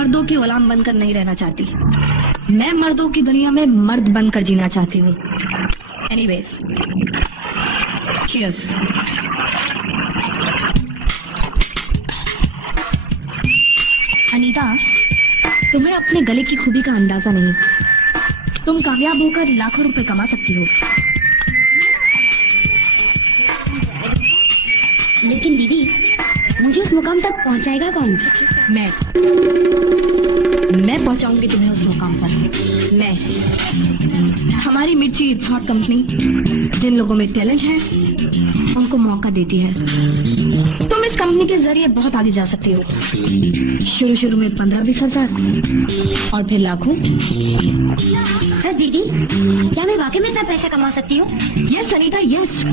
मर्दों के गुलाम बनकर नहीं रहना चाहती। मैं मर्दों की दुनिया में मर्द बनकर जीना चाहती हूँ। Anyways, cheers. अनीता, तुम्हें अपने गले की खूबी का अंदाजा नहीं। तुम कामयाब होकर लाखों रुपए कमा सकती हो। लेकिन दीदी, मुझे उस मुकाम तक पहुंचाएगा कौन? मैं पहुंचाऊंगी तुम्हें उस मुकाम पर। मैं, हमारी मिर्ची इट्स हॉट कंपनी जिन लोगों में टैलेंट है उनको मौका देती है। तुम इस कंपनी के जरिए बहुत आगे जा सकती हो। शुरू में 15-20 हजार और फिर लाखों। सच दीदी, क्या मैं वाकई में इतना पैसा कमा सकती हूँ? Yes Anita, yes.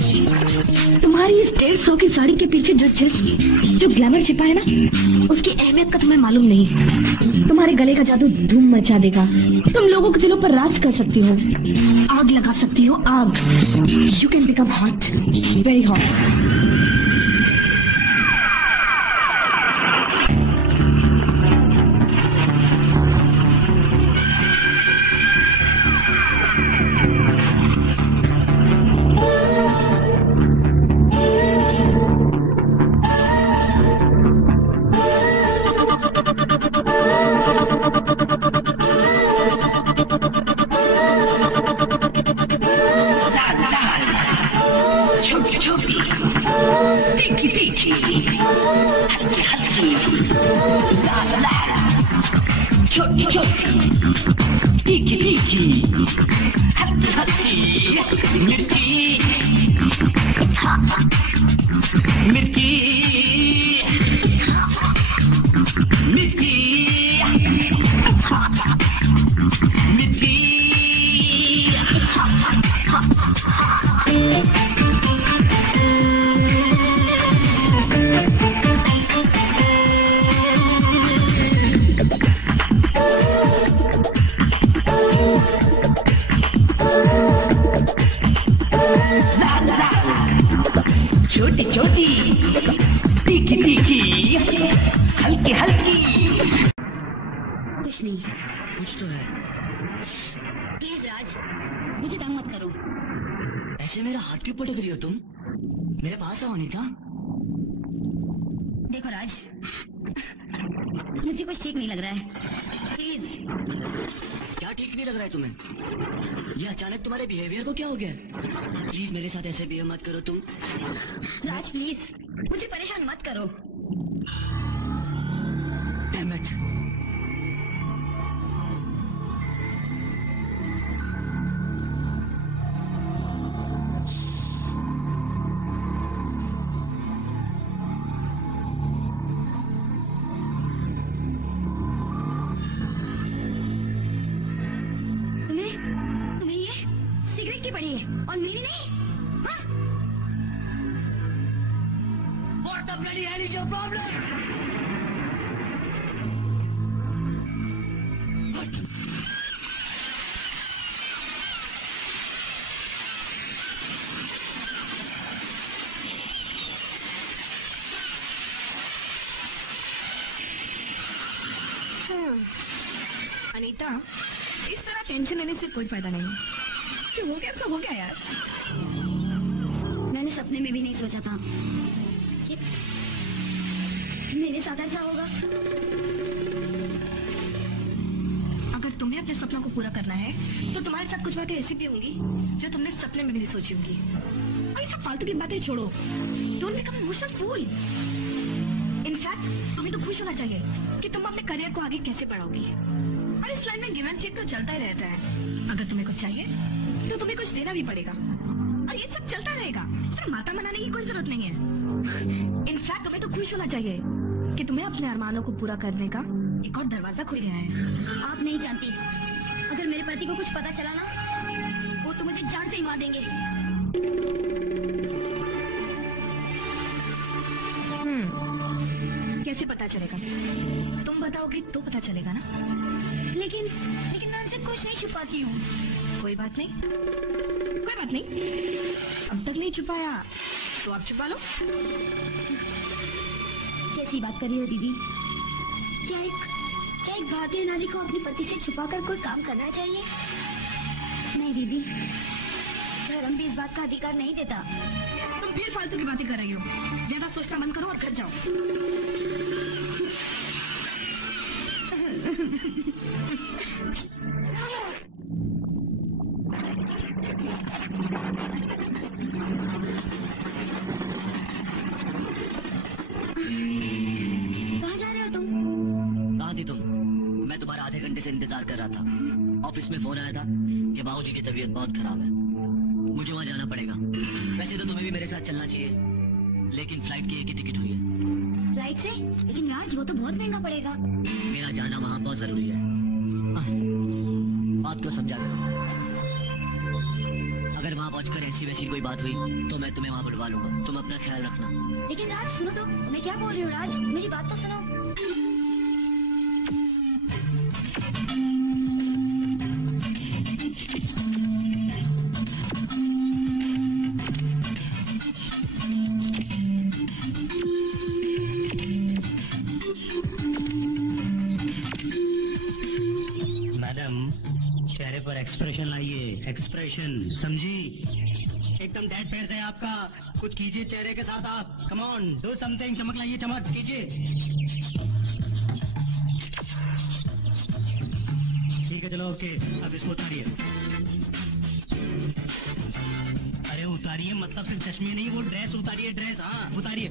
तुम्हारी इस 150 की साड़ी के पीछे जो ग्लैमर छिपा है ना, उसकी अहमियत का तुम्हें मालूम नहीं। तुम्हारे गले का जादू धूम मचा देगा। तुम लोगों के दिलों पर राज कर सकती हो, आग लगा सकती हो, आग। You can become hot, very hot. देखो राज, मुझे कुछ ठीक नहीं लग रहा है। प्लीज। क्या ठीक नहीं लग रहा है तुम्हें? ये अचानक तुम्हारे बिहेवियर को क्या हो गया? प्लीज मेरे साथ ऐसे बिहेव मत करो तुम। राज प्लीज, मुझे परेशान मत करो। Damn it. और मेरी नहीं? हाँ? What the bloody hell is your problem? What? Anita, इस तरह टेंशन लेने से कोई फायदा नहीं। जो हो गया सब हो गया यार। मैंने सपने में भी नहीं सोचा था कि मेरे साथ ऐसा होगा। अगर तुम्हें अपने सपनों को पूरा करना है तो तुम्हारे साथ कुछ बातें ऐसी भी होंगी जो तुमने सपने में भी नहीं सोची होंगी। और ये सब फालतू की बातें छोड़ो। Don't become emotional fool. In fact तुम्हें तो खुश होना चाहिए कि तुम अपने करियर को आगे कैसे बढ़ाओगी। और इस लाइन में गिव एंड टेक तो चलता ही रहता है। अगर तुम्हें कुछ चाहिए तो तुम्हें कुछ देना भी पड़ेगा और ये सब चलता रहेगा। सिर्फ माता मनाने की कोई जरूरत नहीं है। इनफैक्ट तुम्हें तो खुश होना चाहिए कि तुम्हें अपने अरमानों को पूरा करने का एक और दरवाजा खुल गया है। आप नहीं जानती, अगर मेरे पति को कुछ पता चला ना, वो तो मुझे जान से ही मार देंगे। कैसे पता चलेगा? तुम बताओगी तो पता चलेगा ना। लेकिन मैं उनसे कुछ नहीं छुपाती हूँ। कोई बात नहीं, कोई बात नहीं। अब तक नहीं छुपाया तो अब छुपा लो। कैसी बात कर रही हो दीदी? क्या एक भारतीय नारी को अपने पति से छुपाकर कोई काम करना चाहिए? नहीं दीदी, धर्म भी इस बात का अधिकार नहीं देता। तुम फिर फालतू की बातें कर रही हो। ज्यादा सोचना बंद करो और घर जाओ। कहाँ जा रहे हो तुम? कहाँ थी तुम? मैं तुम्हारा आधे घंटे से इंतजार कर रहा था। ऑफिस में फोन आया था कि बाबूजी की तबीयत बहुत खराब है, मुझे वहाँ जाना पड़ेगा। वैसे तो तुम्हें भी मेरे साथ चलना चाहिए, लेकिन फ्लाइट की एक ही टिकट हुई है। फ्लाइट से? लेकिन राज, वो तो बहुत महंगा पड़ेगा। मेरा जाना वहाँ बहुत जरूरी है। बात को समझा करो। अगर वहाँ पहुँचकर ऐसी वैसी कोई बात हुई तो मैं तुम्हें वहाँ बुलवा लूंगा। तुम अपना ख्याल रखना। लेकिन राज सुनो तो, मैं क्या बोल रही हूँ राज, मेरी बात तो सुनो। मैडम, चेहरे पर एक्सप्रेशन लाइए, एक्सप्रेशन, समझी? एकदम डेड फेस है आपका। कुछ कीजिए चेहरे के साथ आप। Come on, do something. चमक लाइए, चमक कीजिए। ठीक है, चलो ओके। अब इसको उतारिए। अरे उतारिए, मतलब सिर्फ चश्मे नहीं, वो ड्रेस उतारिए, ड्रेस। हाँ उतारिए।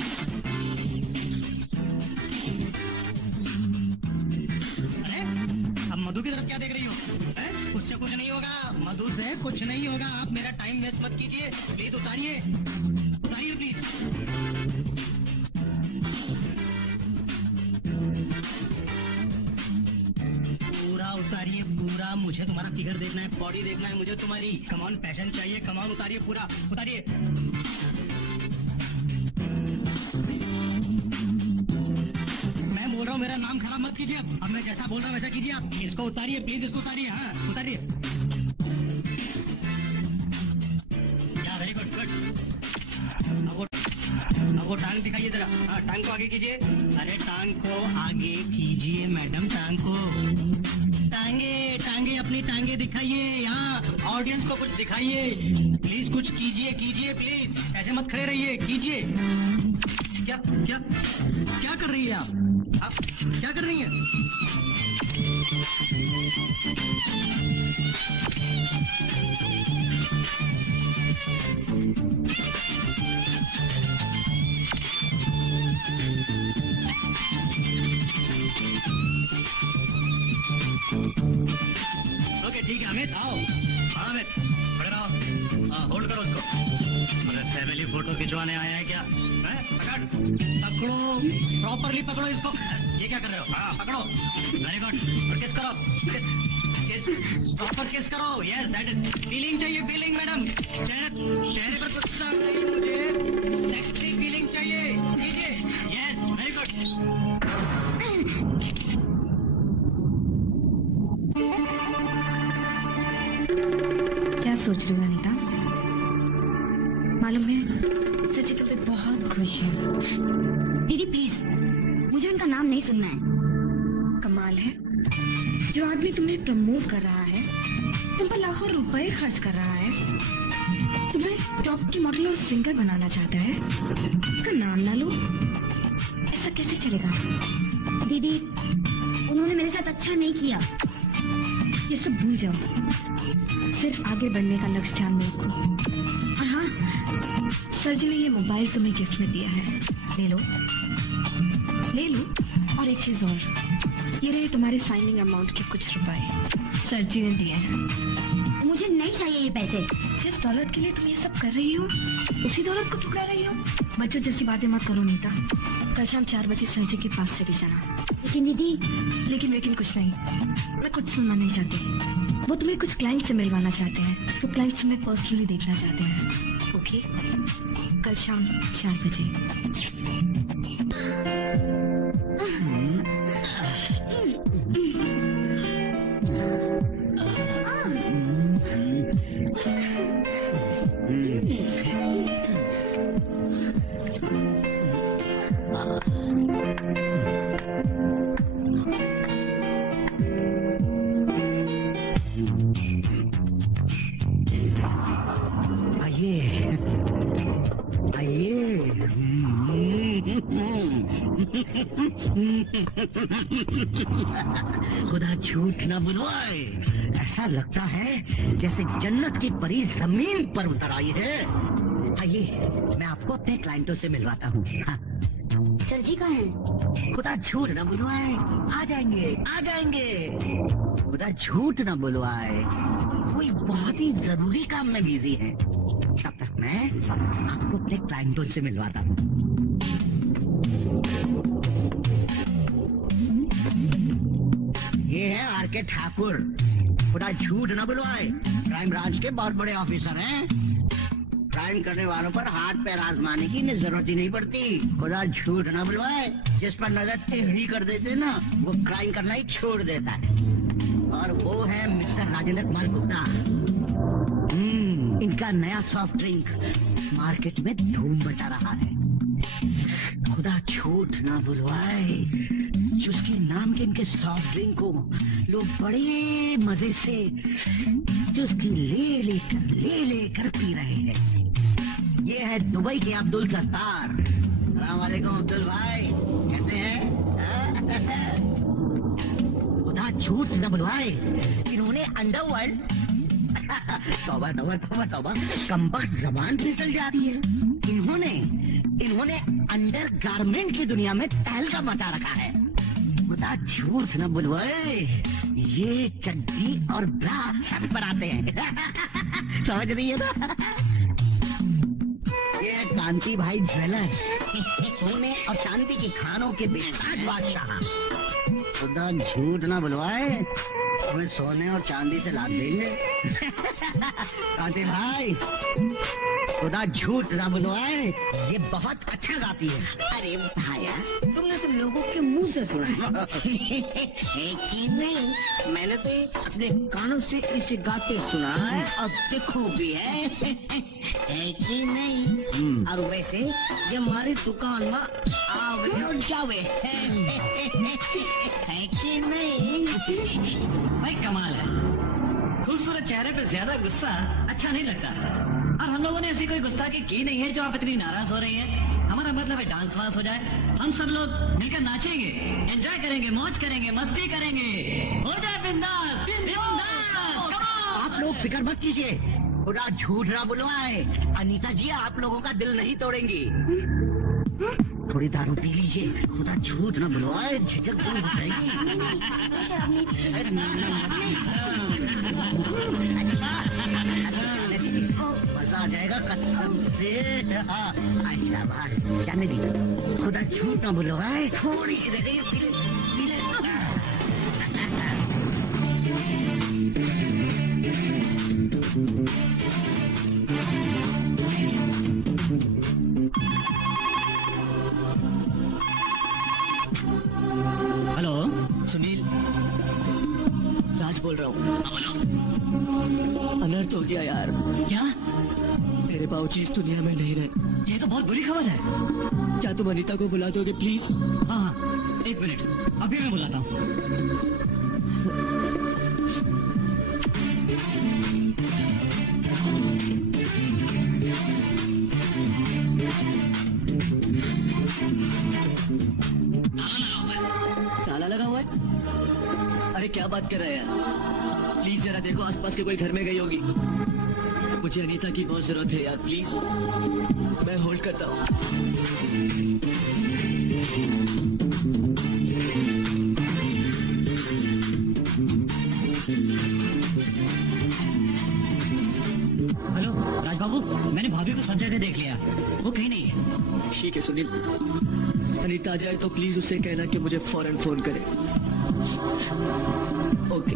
अरे अब मधु की तरफ क्या देख रही हो? उससे कुछ नहीं होगा, मधु से कुछ नहीं होगा। आप मेरा टाइम वेस्ट मत कीजिए, प्लीज उतारिए, उतारिए प्लीज। पूरा उतारिए, पूरा। मुझे तुम्हारा फिगर देखना है, बॉडी देखना है मुझे तुम्हारी। कमान पैशन चाहिए, कमान उतारिए, पूरा उतारिए। मैं बोल रहा हूँ, मेरा नाम खराब मत कीजिए। अब मैं जैसा बोल रहा हूँ वैसा कीजिए आप। इसको उतारिए प्लीज, इसको उतारिए। हाँ उतारिए। या वेरी गुड, गुड। अब वो टांग दिखाइए जरा। हाँ टांग को आगे कीजिए। अरे टांग को आगे कीजिए मैडम, टांग को। टांगे टांगे, अपनी टांगे दिखाइए। यहाँ ऑडियंस को कुछ दिखाइए प्लीज, कुछ कीजिए, कीजिए प्लीज। ऐसे मत खड़े रहिए, कीजिए। क्या क्या क्या कर रही है आप क्या कर रही हैं? ओके ठीक है अमित, आओ। हाँ अमित, खड़े रहो। हाँ होल्ड करो उसको। अरे फैमिली फोटो खिंचवाने आया है क्या? पकड़ो, प्रॉपरली पकड़ो इसको। ये क्या कर रहे हो? हाँ पकड़ो, वेरी गुड। और किस करो, किस, प्रॉपर किस करो। Yes that is. फीलिंग चाहिए, फीलिंग मैडम। चेहरे पर कुछ मुझे सेक्सी फीलिंग चाहिए, कीजिए। Yes very good. क्या सोच रही हो अनीता? मालूम है सच्ची तुम पे बहुत खुश है। दीदी प्लीज, मुझे उनका नाम नहीं सुनना है। कमाल है, जो आदमी तुम्हें प्रमोट कर रहा है, तुम पर लाखों रुपए खर्च कर रहा है, तुम्हें टॉप की मॉडल और सिंगर बनाना चाहता है, उसका नाम ना लो। ऐसा कैसे चलेगा? दीदी, उन्होंने मेरे साथ अच्छा नहीं किया। ये सब भूल जाओ, सिर्फ आगे बढ़ने का लक्ष्य ध्यान में रखो। और हाँ, सर जी ने ये मोबाइल तुम्हें गिफ्ट में दिया है, ले लो, ले लो। और एक चीज और, ये रहे तुम्हारे साइनिंग अमाउंट के कुछ रुपए, सर जी ने दिए हैं। मुझे नहीं चाहिए ये पैसे। जिस दौलत के लिए तुम ये सब कर रही हो, उसी दौलत को ठुकरा रही हो। बच्चों जैसी बातें मत करो नीता। कल शाम 4 बजे सर जी के पास चली जाना। लेकिन दीदी, लेकिन कुछ नहीं, मैं कुछ सुनना नहीं चाहती। वो तुम्हें कुछ क्लाइंट से मिलवाना चाहते हैं, वो क्लाइंट तुम्हें पर्सनली देखना चाहते हैं। ओके, कल शाम 4 बजे। खुदा झूठ न बुलवाए, ऐसा लगता है जैसे जन्नत की परी जमीन पर उतर आई है। आइए मैं आपको अपने क्लाइंटों से मिलवाता हूँ। हाँ। सर जी कहाँ हैं? खुदा झूठ न बुलवाए, आ जाएंगे आ जाएंगे। खुदा झूठ न बुलवाए, कोई बहुत ही जरूरी काम में बिजी है। तब तक मैं आपको अपने क्लाइंटों से मिलवाता हूँ। ये है आर के ठाकुर। खुदा झूठ न बुलवाए, क्राइम ब्रांच के बहुत बड़े ऑफिसर हैं। क्राइम करने वालों पर हाथ पैर आजमाने की जरूरत ही नहीं पड़ती। खुदा झूठ न बुलवाए, जिस पर नजर टेढ़ी कर देते ना, वो क्राइम करना ही छोड़ देता है। और वो है मिस्टर राजेंद्र कुमार गुप्ता। इनका नया सॉफ्ट ड्रिंक मार्केट में धूम मचा रहा है। खुदा झूठ ना बुलवाए, जिसके नाम के इनके सॉफ्ट ड्रिंक को लोग बड़े मजे से जिसकी ले लेकर पी रहे हैं। ये है दुबई के अब्दुल सत्तार। अस्सलाम वालेकुम अब्दुल भाई, कैसे हैं? खुदा झूठ न बुलवाए, इन्होंने अंडरवर्ल्ड तौबा तौबा तौबा तौबा, कमबख्त जबान फिसल जाती है। इन्होंने अंडर गारमेंट की दुनिया में तहलका मचा रखा है। खुदा झूठ न बुलवाए, ये चड्डी और ब्रा सब पर आते हैं। समझ रही है ना? ये कांति भाई ज्वेलर, सोने और चांदी की खानों के बेताज बादशाह। खुदा झूठ ना बुलवाए, हमें सोने और चांदी से लाद देंगे। कांति भाई, खुदा झूठ ना बुलवाए, ये बहुत अच्छा गाती है। अरे भाया, तुमने तो लोगों के मुंह से सुना है कि नहीं? मैंने तो अपने कानों से इसे गाते सुना है और देखो भी है कि नहीं? और वैसे ये हमारी दुकान में आवे और जावे है कि नहीं? भाई कमाल है, खूबसूरत चेहरे पे ज्यादा गुस्सा अच्छा नहीं लगता। और हम लोगों ने ऐसी कोई गुस्ताखी की नहीं है जो आप इतनी नाराज हो रही हैं। हमारा मतलब है डांस वांस हो जाए, हम सब लोग मिलकर नाचेंगे, एंजॉय करेंगे, मौज करेंगे, मस्ती करेंगे, हो जाए बिंदास बिंदास। आप लोग फिक्र मत कीजिए, खुदा झूठ ना बुलवाए, अनीता जी आप लोगों का दिल नहीं तोड़ेंगी। थोड़ी दारू पी लीजिए, खुदा झूठ ना बुलवाए, झिझक दूर हो जाएगी। अरे मजा आ जाएगा कसम से। आइला भाई जाने दीजिए, खुदा झूठ ना बुलवाए, थोड़ी सी देर पी ले। हेलो सुनील, राज बोल रहा हूँ। अनर्थ हो गया यार। क्या? मेरे बाबूजी इस दुनिया में नहीं रहे। ये तो बहुत बुरी खबर है। क्या तुम अनीता को बुला दोगे प्लीज? हाँ, एक मिनट, अभी मैं बुलाता हूँ। ताला लगा हुआ है? अरे क्या बात कर रहे हैं? प्लीज जरा देखो आसपास के कोई घर में गई होगी। मुझे अनीता की बहुत जरूरत है यार, प्लीज। मैं होल्ड करता हूँ। हेलो राज बाबू, मैंने भाभी को सब जगह देख लिया, वो कहीं नहीं है। ठीक है सुनील, अनीता आ जाए तो प्लीज उससे कहना कि मुझे फौरन फोन करे। ओके।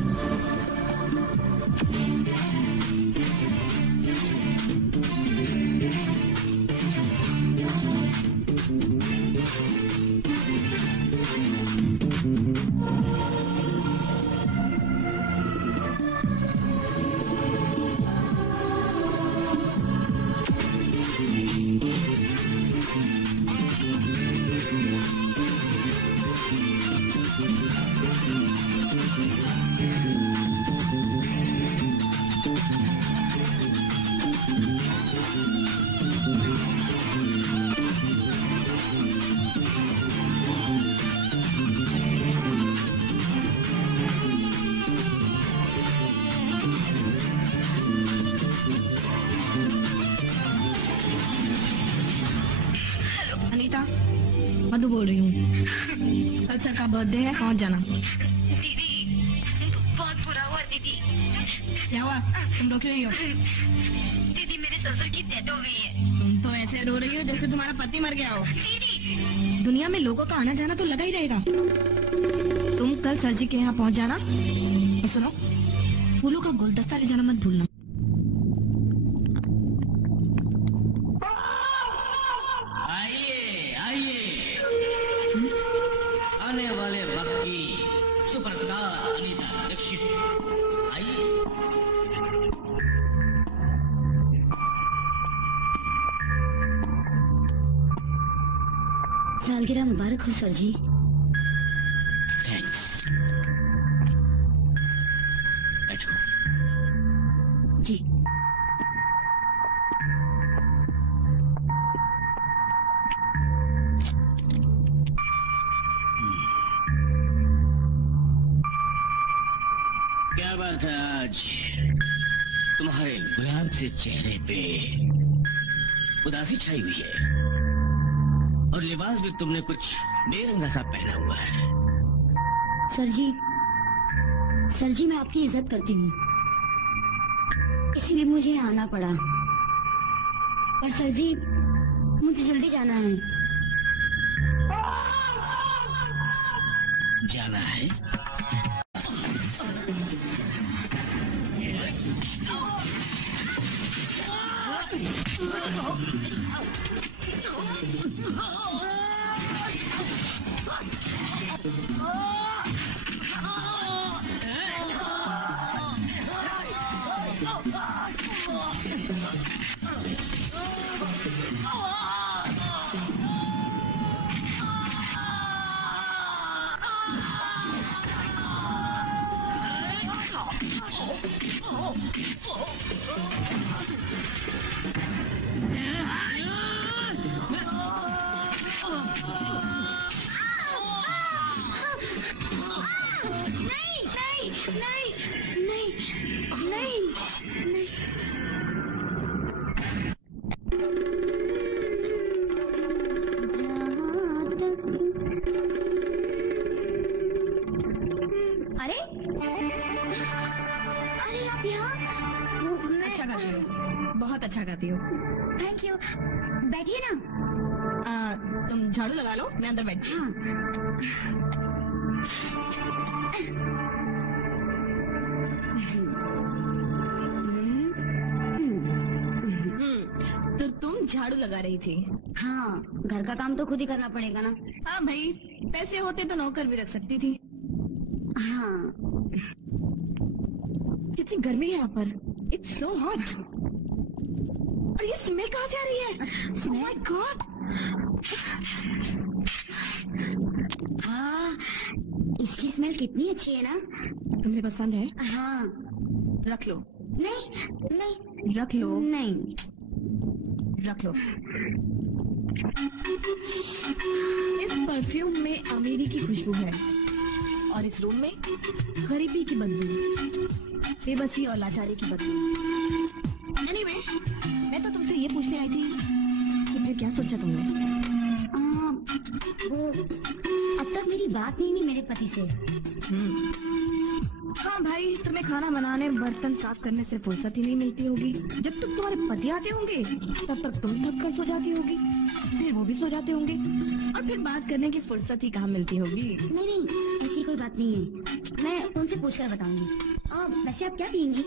मधु बोल रही हूँ। कल सर का बर्थडे है, पहुँच जाना। दीदी बहुत बुरा हुआ दीदी। क्या हुआ? तुम रो क्यों रही हो? दीदी मेरे ससुर की डेथ हो गई है। तुम तो ऐसे रो रही हो जैसे तुम्हारा पति मर गया हो। दीदी दुनिया में लोगों का आना जाना तो लगा ही रहेगा। तुम कल सर जी के यहाँ पहुँच जाना। और सुनो, फूलों का गुलदस्ता ले जाना मत भूलना। आइए आइए, आने वाले वक्त की सुपरस्टार अनीता दीक्षित, आइए। सालगिरह मुबारक हो सर जी। थैंक्स। बैठो। जी क्या बात है, आज तुम्हारे गुलाब से चेहरे पे उदासी छाई हुई है और लिबास भी तुमने कुछ बेरंगा सा पहना हुआ है। सर जी मैं आपकी इज्जत करती हूँ, इसीलिए मुझे यहाँ आना पड़ा। पर सर जी मुझे जल्दी जाना है। जाना है? अरे अरे आप यहाँ? अच्छा गाती हो, बहुत अच्छा गाती हो। Thank you. बैठिए ना। तुम झाड़ू लगा लो, मैं अंदर बैठती हूँ। हाँ तो तुम झाड़ू लगा रही थी? हाँ, घर का काम तो खुद ही करना पड़ेगा ना। हाँ भाई, पैसे होते तो नौकर भी रख सकती थी। हाँ कितनी गर्मी है यहाँ पर। It's so hot. और ये स्मेल कहाँ से आ रही है? Oh my God! हाँ, इसकी स्मेल कितनी अच्छी है ना। तुम्हें पसंद है? हाँ। रख लो। नहीं नहीं रख लो। नहीं। रख लो। इस परफ्यूम में अमीरी की खुशबू है और इस रूम में गरीबी की बदबू, बेबसी और लाचारी की बदबू। एनीवे, मैं तो तुमसे ये पूछने आई थी कि फिर क्या सोचा तुमने? वो अब तक मेरी बात नहीं हुई मेरे पति से। हाँ भाई, तुम्हें खाना बनाने, बर्तन साफ करने से फुर्सत ही नहीं मिलती होगी। जब तक तुम्हारे पति आते होंगे तब तक तुम थक कर सो जाती होगी, फिर वो भी सो जाते होंगे और फिर बात करने की फुर्सत ही कहाँ मिलती होगी। नहीं, ऐसी कोई बात नहीं है। मैं उनसे पूछकर बताऊंगी। वैसे आप क्या पियेंगी?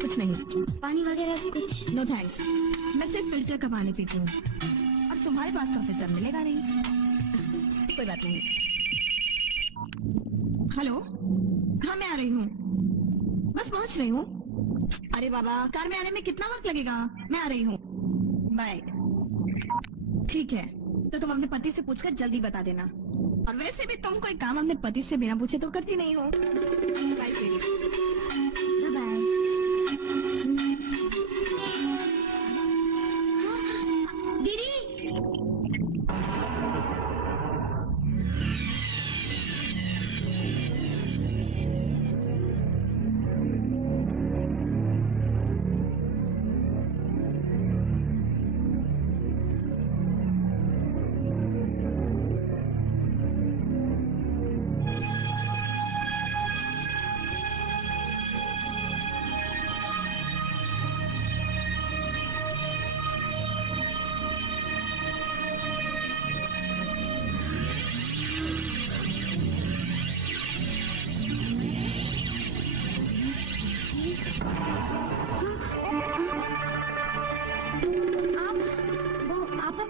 कुछ नहीं। पानी वगैरह कुछ? नो थैंक्स, मैं सिर्फ फिल्टर का पानी पीती हूँ और तुम्हारे पास तो फिल्टर मिलेगा नहीं। कोई बात नहीं। हेलो, हाँ मैं आ रही हूँ, बस पहुँच रही हूँ। अरे बाबा, कार में आने में कितना वक्त लगेगा? मैं आ रही हूँ, बाय। ठीक है, तो तुम अपने पति से पूछकर जल्दी बता देना। और वैसे भी तुम कोई काम अपने पति से बिना पूछे तो करती नहीं हो। बाय स्वीटी। बाय। दीदी,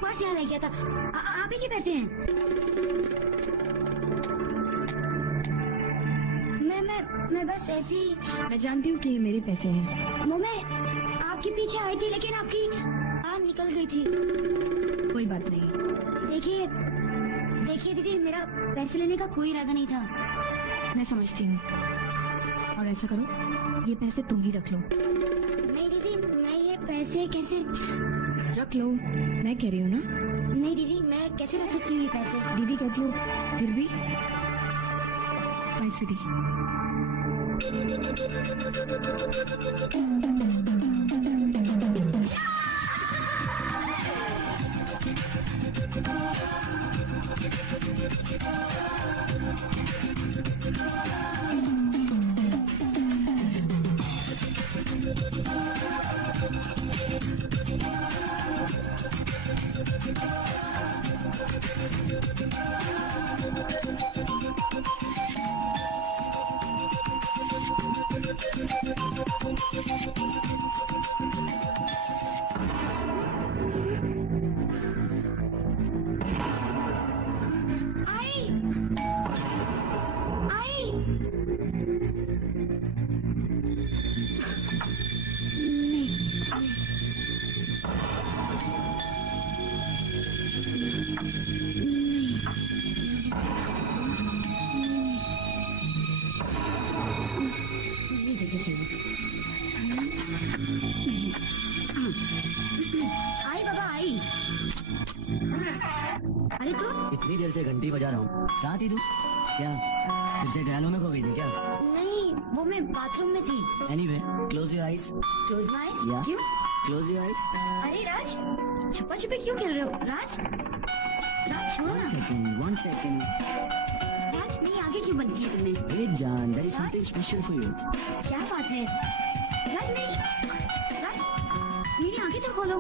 पर्स यहाँ रह गया था। आप ही के पैसे हैं? मैं बस ऐसे ही। मैं जानती हूँ कि ये मेरे पैसे हैं। वो मैं आपके पीछे आई थी लेकिन आपकी आँख निकल गई थी। कोई बात नहीं। देखिए दीदी, मेरा पैसे लेने का कोई इरादा नहीं था। मैं समझती हूँ। और ऐसा करो, ये पैसे तुम ही रख लो। नहीं दीदी, मैं ये पैसे कैसे रख लो, मैं कह रही हूँ ना। नहीं दीदी, मैं कैसे रख सकती हूँ ये पैसे? दीदी कहती हूँ फिर भी। बाय स्वीटी। आई बाबा आई। अरे तू इतनी देर से घंटी बजा रहा हूँ, कहाँ थी तू? क्या फिर से ख्यालों में खो गई थी क्या? नहीं, वो मैं बाथरूम में थी। Anyway, close your eyes. Close my eyes? Yeah. क्यों? Close your eyes. अरे राज, छुपा छुपी क्यों खेल रहे हो? राज, राज छोड़ो वन ना। Second, one second. राज, मेरी आगे क्यों बंद की तुमने? वेट जान, there is something special for you. क्या बात है? राज, मेरी आगे तो खोलो।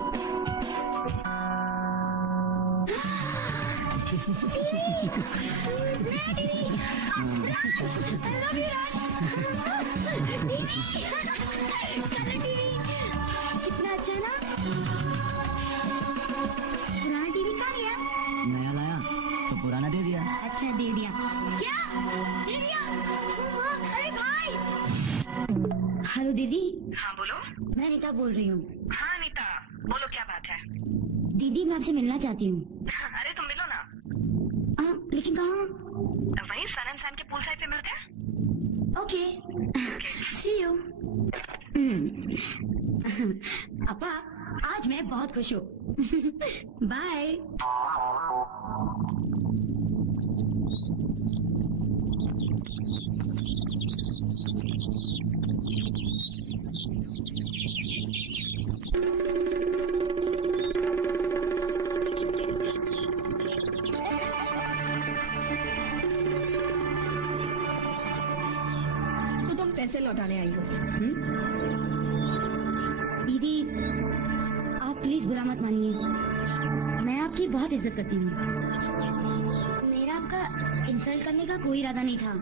कितना अच्छा ना? पुराना टीवी कहाँ गया? नया लाया तो पुराना दे दिया। अच्छा दे दिया। क्या दे दिया? वाह, अरे भाई। हेलो दीदी। हाँ बोलो। मैं नीता बोल रही हूँ। हाँ अनीता, बोलो क्या बात है? दीदी, मैं आपसे मिलना चाहती हूँ। अरे तुम मिलो ना। लेकिन कहाँ? वहीं सन एंड सन के पूल साइड पे मिलते हैं। Okay, see you. पापा, आज मैं बहुत खुश हूँ। बाय। तो तुम पैसे लौटाने आई हो? दीदी, आप प्लीज बुरा मत मानिए। मैं आपकी बहुत इज्जत करती हूँ। मेरा आपका इंसल्ट करने का कोई इरादा नहीं था।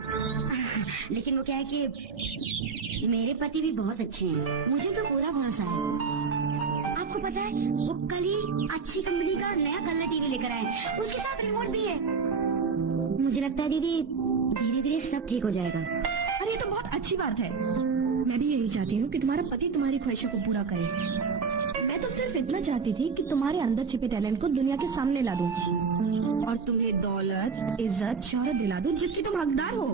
लेकिन वो क्या है कि मेरे पति भी बहुत अच्छे हैं। मुझे तो पूरा भरोसा है। आपको पता है, वो कल ही अच्छी कंपनी का नया कलर टीवी लेकर आए। उसके साथ रिमोट भी है। मुझे लगता है दीदी, धीरे धीरे सब ठीक हो जाएगा। अरे ये तो बहुत अच्छी बात है। मैं भी यही चाहती हूँ कि तुम्हारा पति तुम्हारी ख्वाहिशों को पूरा करे। मैं तो सिर्फ इतना चाहती थी कि तुम्हारे अंदर छिपे टैलेंट को दुनिया के सामने ला दूं और तुम्हें दौलत, इज्जत, शोहरत दिला दूं जिसकी तुम हकदार हो।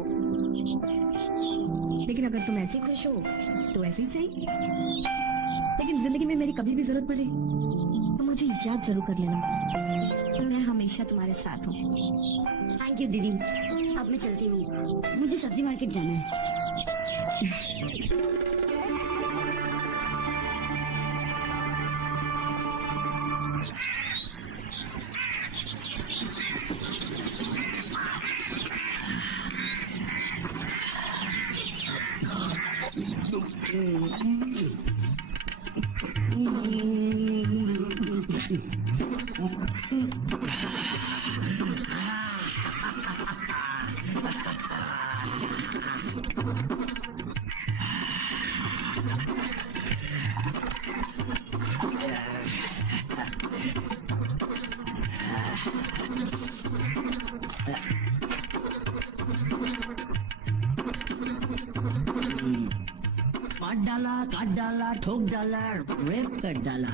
लेकिन अगर तुम ऐसे खुश हो तो ऐसे ही सही। लेकिन जिंदगी में मेरी कभी भी जरूरत पड़े तो मुझे याद जरूर कर लेना। मैं हमेशा तुम्हारे साथ हूँ। थैंक यू दीदी। अब मैं चलती हूँ, मुझे सब्जी मार्केट जाना है। काट डाला, ठोक डाला, रेप कर डाला।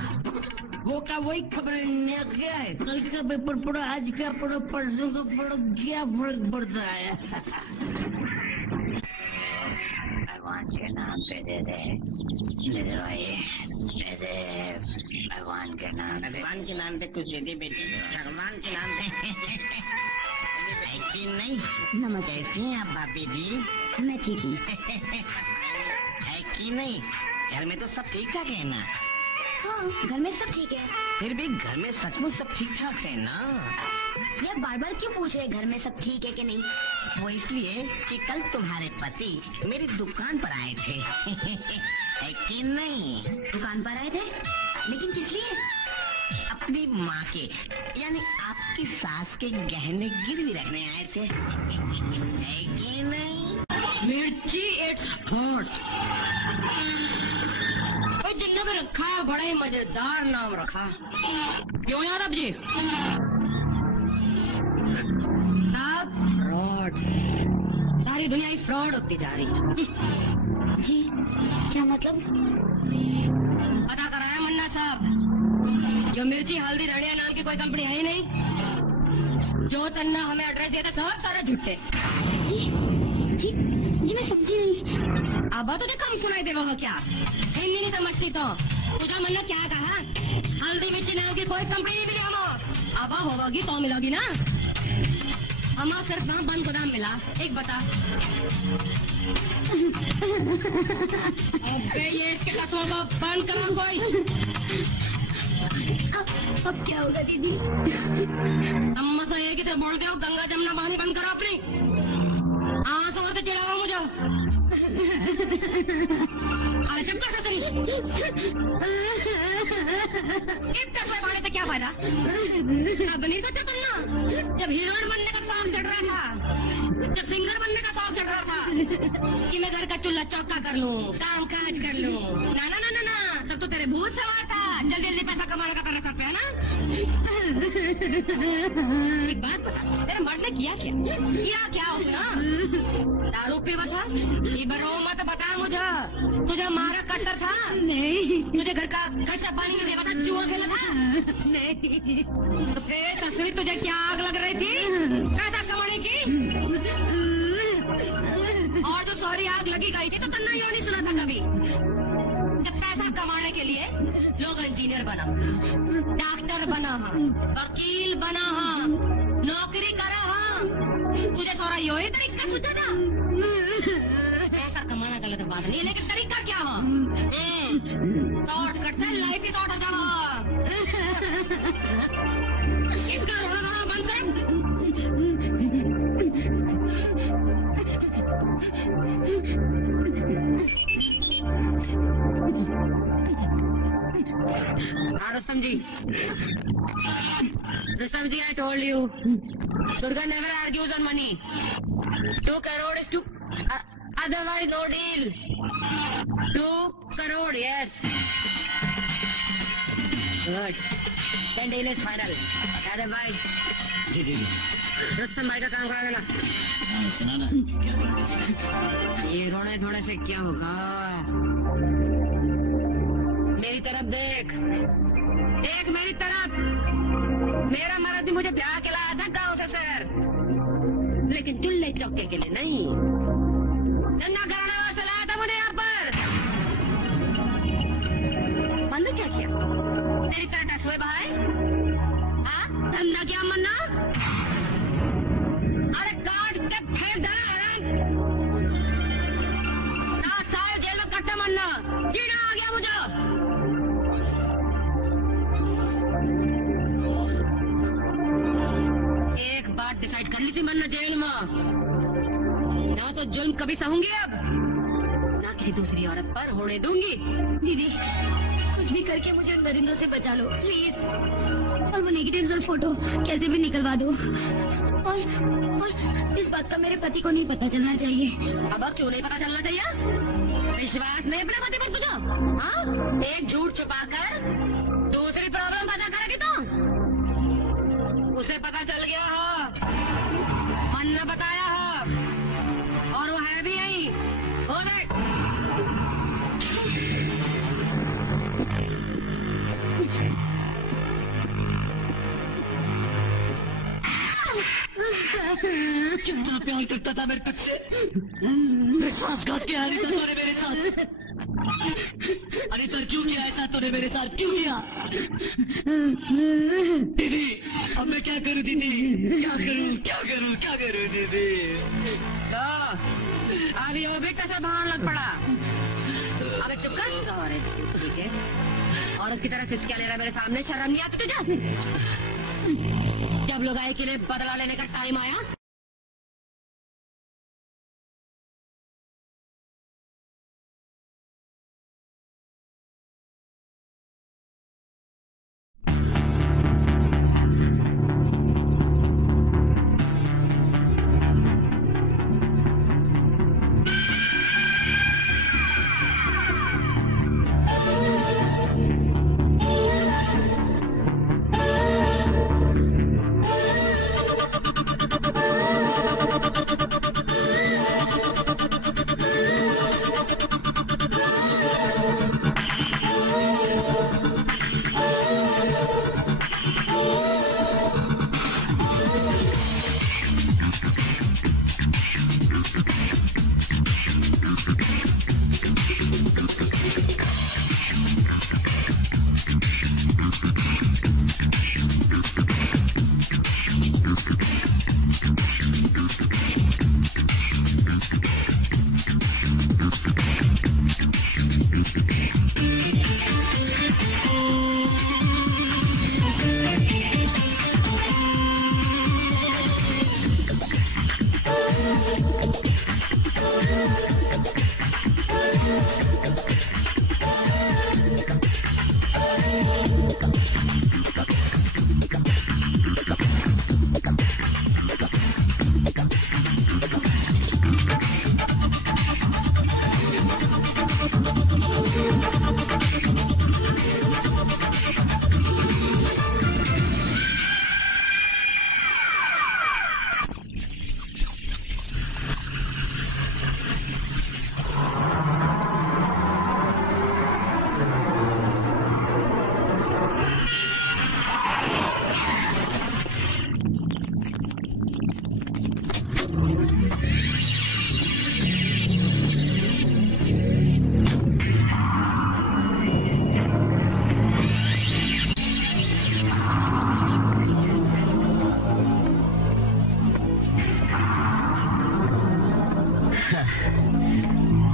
वो का वही खबरें निकल गया है। कल का पेपर पढ़ो, आज का पढ़ो, परसों का पढ़ो, क्या फर्क पड़ता है? भगवान के नाम पे दे दे मेरे भाई, दे दे भगवान के नाम पे कुछ दे दे बेटी, भगवान के नाम पे। है कि नहीं? नमस्ते। कैसी हैं आप भाभी जी? मैं ठीक हूँ। है कि नहीं? घर में तो सब ठीक ठाक है ना? हाँ, घर में सब ठीक है। फिर भी घर में सचमुच सब ठीक ठाक है ना? ये बार बार क्यों पूछ रहे घर में सब ठीक है कि नहीं? वो इसलिए कि कल तुम्हारे पति मेरी दुकान पर आए थे। है कि नहीं? दुकान पर आए थे, लेकिन किस लिए? अपनी माँ के यानी आपकी सास के गहने गिरवी रखने आए थे। है कि नहीं? मिर्ची इट्स हॉट। जिन्ना भी रखा है बड़ा ही मजेदार नाम रखा। क्यों यार अब जी? अब फ्रॉड्स, सारी दुनिया ही फ्रॉड होती जा रही है। जी, क्या मतलब? पता कराया मन्ना साहब, जो मिर्ची हल्दी धनिया नाम की कोई कंपनी है ही नहीं। जो तन्ना हमें एड्रेस दिया था सब सारे झूठे। जी जी जी, मैं समझी नहीं। अब तुझे कम सुनाई दे वो क्या? हिंदी नहीं समझती तो तुझा मन्ना क्या कहा? हल्दी मिर्ची नाम की कोई कंपनी नहीं मिली हमें। अब होगी तो मिलोगी ना। हमें सिर्फ वहाँ बंद गोदाम मिला। एक बता। अबे ये इसके कसमों को बंद करो कोई। अब क्या होगा दीदी? अम्मा से ये किसे बोल दो गंगा जमुना पानी बंद करो अपनी। आंसू से चिढ़ाओ मुझे। अरे चुप कर सकती। इतने पानी से क्या फायदा? अब नहीं सोचा तुमने जब हीरोइन बनने का शौक चढ़ रहा था, जब सिंगर बनने का शौक चढ़ रहा था कि मैं घर का चूल्हा चौका कर लूं, काम काज कर लूं। ना ना ना ना ना, तब तो तेरे भूत सवार था। जल्दी जल्दी पैसा कमाने का तेरा सब है ना। एक बात बता, तेरे मर्द ने किया क्या उसने? दारू पीवा था? रो मत बता मुझे। तुझे मारा कट्टर था? नहीं। तुझे घर का खर्चा पानी नहीं देवा था? जुआ खेला था? नहीं। तो फिर ससुर तुझे क्या आग लग रही थी पैसा कमाने की? और जो सॉरी आग लगी गई थी तो तन्ना यूं नहीं सुना था कभी। जब पैसा कमाने के लिए लोग इंजीनियर बना, डॉक्टर बना, वकील बना, नौकरी करा। तुझे सारा यो ही तरीका सूझा था। पैसा कमाना गलत बात नहीं, लेकिन तरीका क्या हो? शॉर्टकट से लाइफ ही शॉर्ट हो जाना। इसका रोना बंद कर। हाँ रुस्तम जी, I told you, Durga never argues on money. 2 crore is otherwise no deal. 2 crore, yes. Good. Then deal is final. Otherwise. जी दीदी। रुस्तम भाई का काम करा देना। सुना ना? ये रोने थोड़े से क्या होगा? मेरी तरफ देख, देख मेरी तरफ। मेरा मर्द मुझे ब्याह के लाया था गाँव से शहर, लेकिन चूल्हे चौके के लिए नहीं। धंधा कराने वास्ते लाया था मुझे यहाँ पर। मन्ना क्या किया? तेरी तरह टैक्स हुए भाई? हाँ, धंधा क्या मन्ना? अरे काट के फेंक देना। 7 साल जेल में कट्टे मन्ना, कीड़ा आ गया मुझे। एक बात डिसाइड कर ली थी मन्ना जेल में, ना तो जुल्म कभी सहूंगी अब, ना किसी दूसरी औरत पर होने दूंगी। दीदी, कुछ भी करके मुझे नरेंद्र से बचा लो प्लीज। और वो नेगेटिव रिजल्ट फोटो कैसे भी निकलवा दो। और इस बात का मेरे पति को नहीं पता चलना चाहिए। अब क्यों नहीं पता चलना चाहिए? विश्वास नहीं अपने पति पर तुझे? हाँ, एक झूठ छुपाकर दूसरी प्रॉब्लम पता करेगी तो? उसे पता चल गया हो तुमने बताया हो, और वो है भी यही। हो बैठ। कितना प्यार करता था मैं तुझसे, विश्वासघात किया अनिता तूने मेरे साथ। अनिता क्यों किया ऐसा तूने मेरे साथ, क्यों किया? दीदी अब मैं क्या करूं दीदी, क्या करूं क्या करूं क्या करूं दीदी? तो अभी वो भी कैसे भान लग पड़ा। अबे चुप कर। ठीक है, औरत की तरह सिस्कियां ले रहा है मेरे सामने, शर्म नहीं आती तुझे? जब लोग आए के लिए बदला लेने का टाइम आया,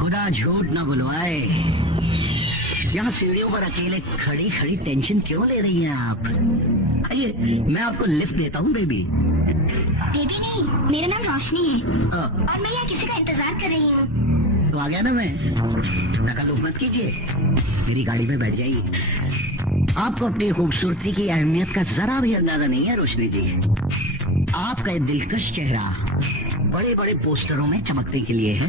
खुदा झूठ न बुलवाए, यहाँ सीढ़ियों पर अकेले खड़ी खड़ी टेंशन क्यों ले रही हैं आप? आइए मैं आपको लिफ्ट देता हूँ बेबी। बेबी नहीं, मेरा नाम रोशनी है और मैं यहाँ किसी का इंतजार कर रही हूँ। तो आ गया ना मैं, तकल्लुफ मत कीजिए, मेरी गाड़ी में बैठ जाइए। आपको अपनी खूबसूरती की अहमियत का जरा भी अंदाजा नहीं है रोशनी जी। आपका ये दिलकश चेहरा बड़े बड़े पोस्टरों में चमकने के लिए है।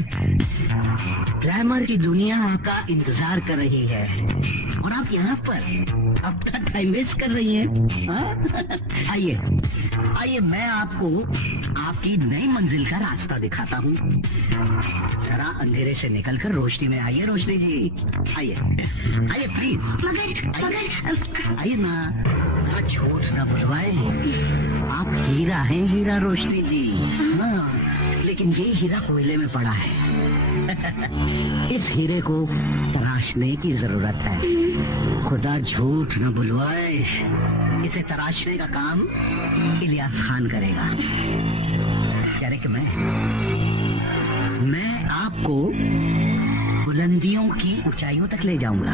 ग्लैमर की दुनिया आपका इंतजार कर रही है और आप यहाँ पर अपना टाइम वेस्ट कर रही हैं। हाँ? आइए आइए मैं आपको आपकी नई मंजिल का रास्ता दिखाता हूँ। जरा अंधेरे से निकलकर रोशनी में आइए रोशनी जी, आइए आइए प्लीज। मगर आइए ना, झूठ ना बुलवाए, आप हीरा हैं हीरा रोशनी जी। हाँ, लेकिन ये हीरा कोयले में पड़ा है। इस हीरे को तराशने की जरूरत है। खुदा झूठ न बुलवाए, इसे तराशने का काम इलियास खान करेगा। कह रहे कि मैं आपको बुलंदियों की ऊंचाइयों तक ले जाऊंगा।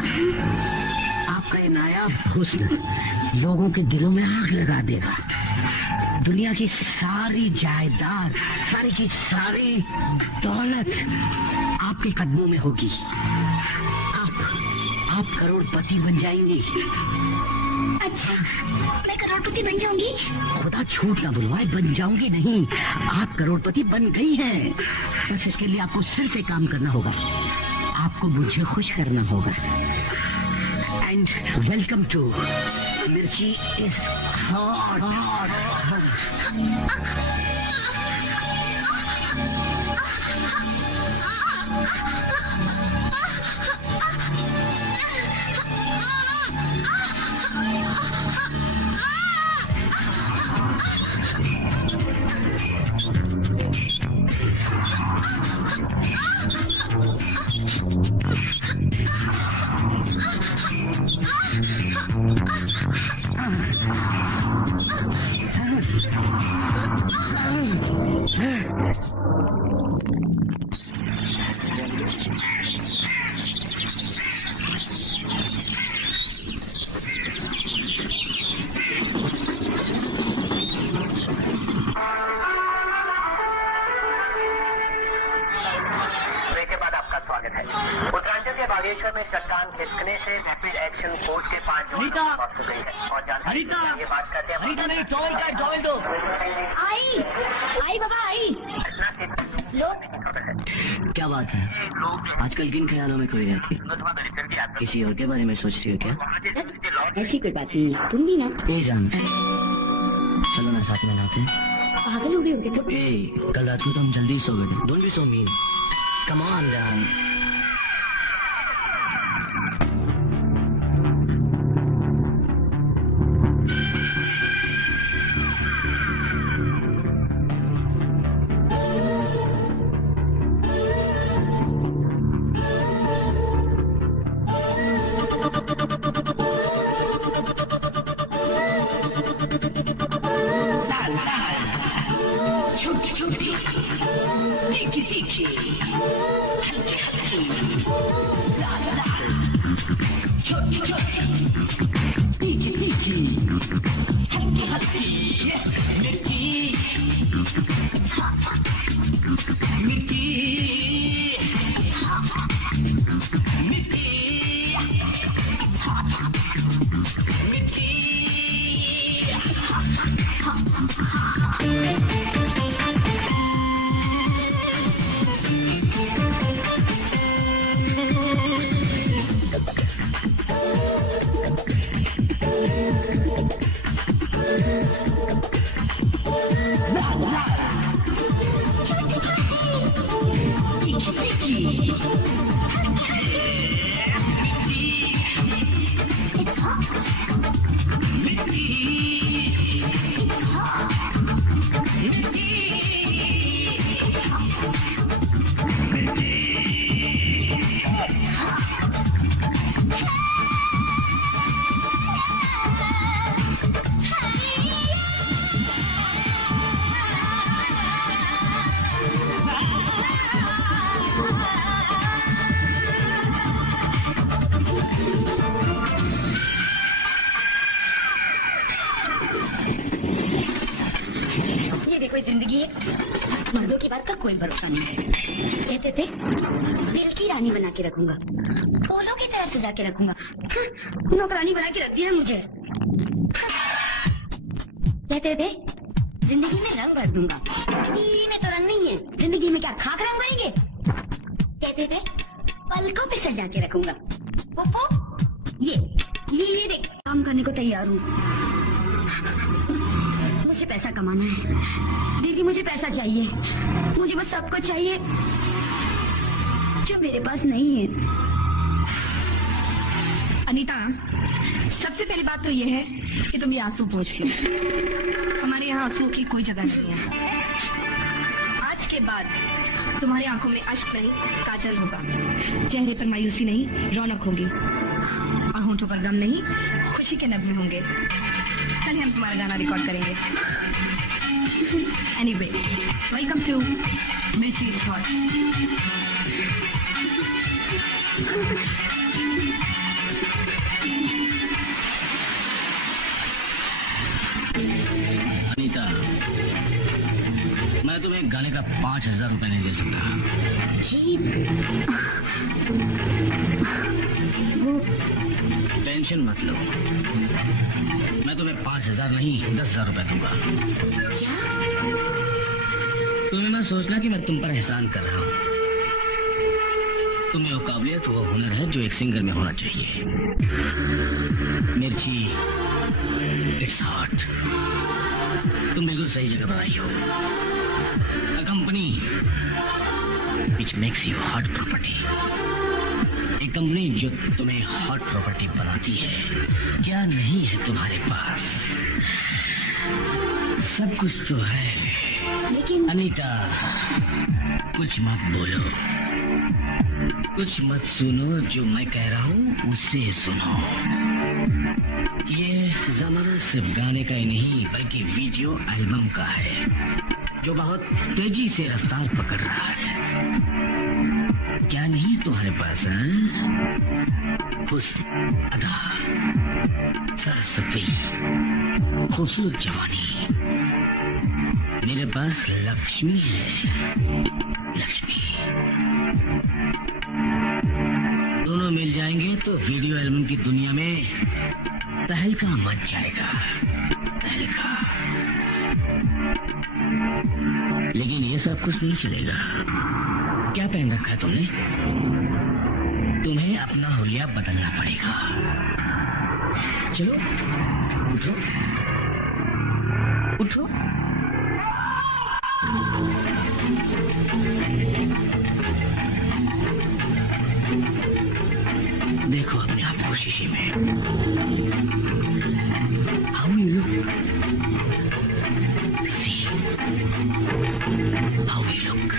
आपका ये नायाब हुस्न लोगों के दिलों में आग लगा देगा। दुनिया की सारी जायदाद, सारी की सारी दौलत आपके कदमों में होगी। आप करोड़पति बन जाएंगी। अच्छा, मैं करोड़पति बन जाऊंगी? खुदा झूठ ना बुलवाए, बन जाऊंगी नहीं, आप करोड़पति बन गई हैं। बस इसके लिए आपको सिर्फ एक काम करना होगा, आपको मुझे खुश करना होगा। एंड वेलकम टू मिर्ची इज हॉट। बागेश्वर में चट्टान खिसकने से रैपिड एक्शन फोर्स के 5 जवानों की मौत हो गई है। और जानकारी ये बात करते हैं मेरी टॉवेल का टॉवेल दो। आई बाबा आई। लोग क्या बात है, आजकल किन ख्यालों में खोई रहती है? किसी और के बारे में सोच रही हो क्या? ऐसी कोई बात नहीं, तुम भी ना। ए जान, चलो ना साथ में नहाते हैं। पागल हो गए होगे तो। कल रात को तो हम जल्दी सो गए। Don't be so mean, come on जान। छोटी छोटी तीखी तीखी हल्की हल्की लाल लाल छोटी छोटी तीखी तीखी हल्की हल्की मिर्ची मिर्ची मिर्ची मिर्ची कोई जिंदगी है, मर्दों की बात का कोई भरोसा नहीं। कहते थे दिल की रानी बना के रखूंगा, फूलों की तरह सजा के रखूंगा, नौकरानी बना के रखती है मुझे। कहते थे जिंदगी में रंग भर दूंगा, जिंदगी में तो रंग नहीं है, जिंदगी में क्या खाक रंग भरेंगे। कहते थे पलकों पे सजा के रखूंगा। पप्पो ये देख, काम करने को तैयार हूँ। मुझे पैसा कमाना है दीदी, मुझे पैसा चाहिए, मुझे बस सब कुछ चाहिए जो मेरे पास नहीं है। अनीता, सबसे पहली बात तो ये है कि तुम ये आंसू पोंछ लो। हमारे यहाँ आंसू की कोई जगह नहीं है। आज के बाद तुम्हारी आंखों में अश्क नहीं, काजल होगा। चेहरे पर मायूसी नहीं, रौनक होगी। और होंठों पर गम नहीं, खुशी के नगमे होंगे। कल हम तुम्हारा गाना रिकॉर्ड करेंगे। एनीवे, वेलकम टू मिर्ची इज हॉट। अनीता, मैं तुम्हें गाने का 5,000 रुपए नहीं दे सकता। जी वो टेंशन मत लो, मैं तुम्हें 5,000 नहीं 10,000 रुपए दूंगा। क्या? तुम्हें ना सोचना कि मैं तुम पर एहसान कर रहा हूँ। तुम्हें वो काबिलियत, वो हुनर है जो एक सिंगर में होना चाहिए। मिर्ची इट्स हॉट, तुम बिल्कुल सही जगह पर आई हो। A company which makes you hot property, एक कंपनी जो तुम्हें हॉट प्रॉपर्टी बनाती है। क्या नहीं है तुम्हारे पास? सब कुछ तो है। लेकिन अनीता, कुछ मत बोलो, कुछ मत सुनो, जो मैं कह रहा हूँ उसे सुनो। ये जमाना सिर्फ गाने का ही नहीं बल्कि वीडियो एल्बम का है, जो बहुत तेजी से रफ्तार पकड़ रहा है। क्या नहीं तुम्हारे पास है? हुस्न, अदा, सरस्वती, खूबसूरत जवानी। मेरे पास लक्ष्मी है, लक्ष्मी। दोनों मिल जाएंगे तो वीडियो एल्बम की दुनिया में तहलका मच जाएगा, तहलका। लेकिन ये सब कुछ नहीं चलेगा। क्या पहन रखा है तुमने? तुम्हें अपना हुलिया बदलना पड़ेगा। चलो उठो, उठो। देखो अपने आप को शीशे में। How you look? See how you look.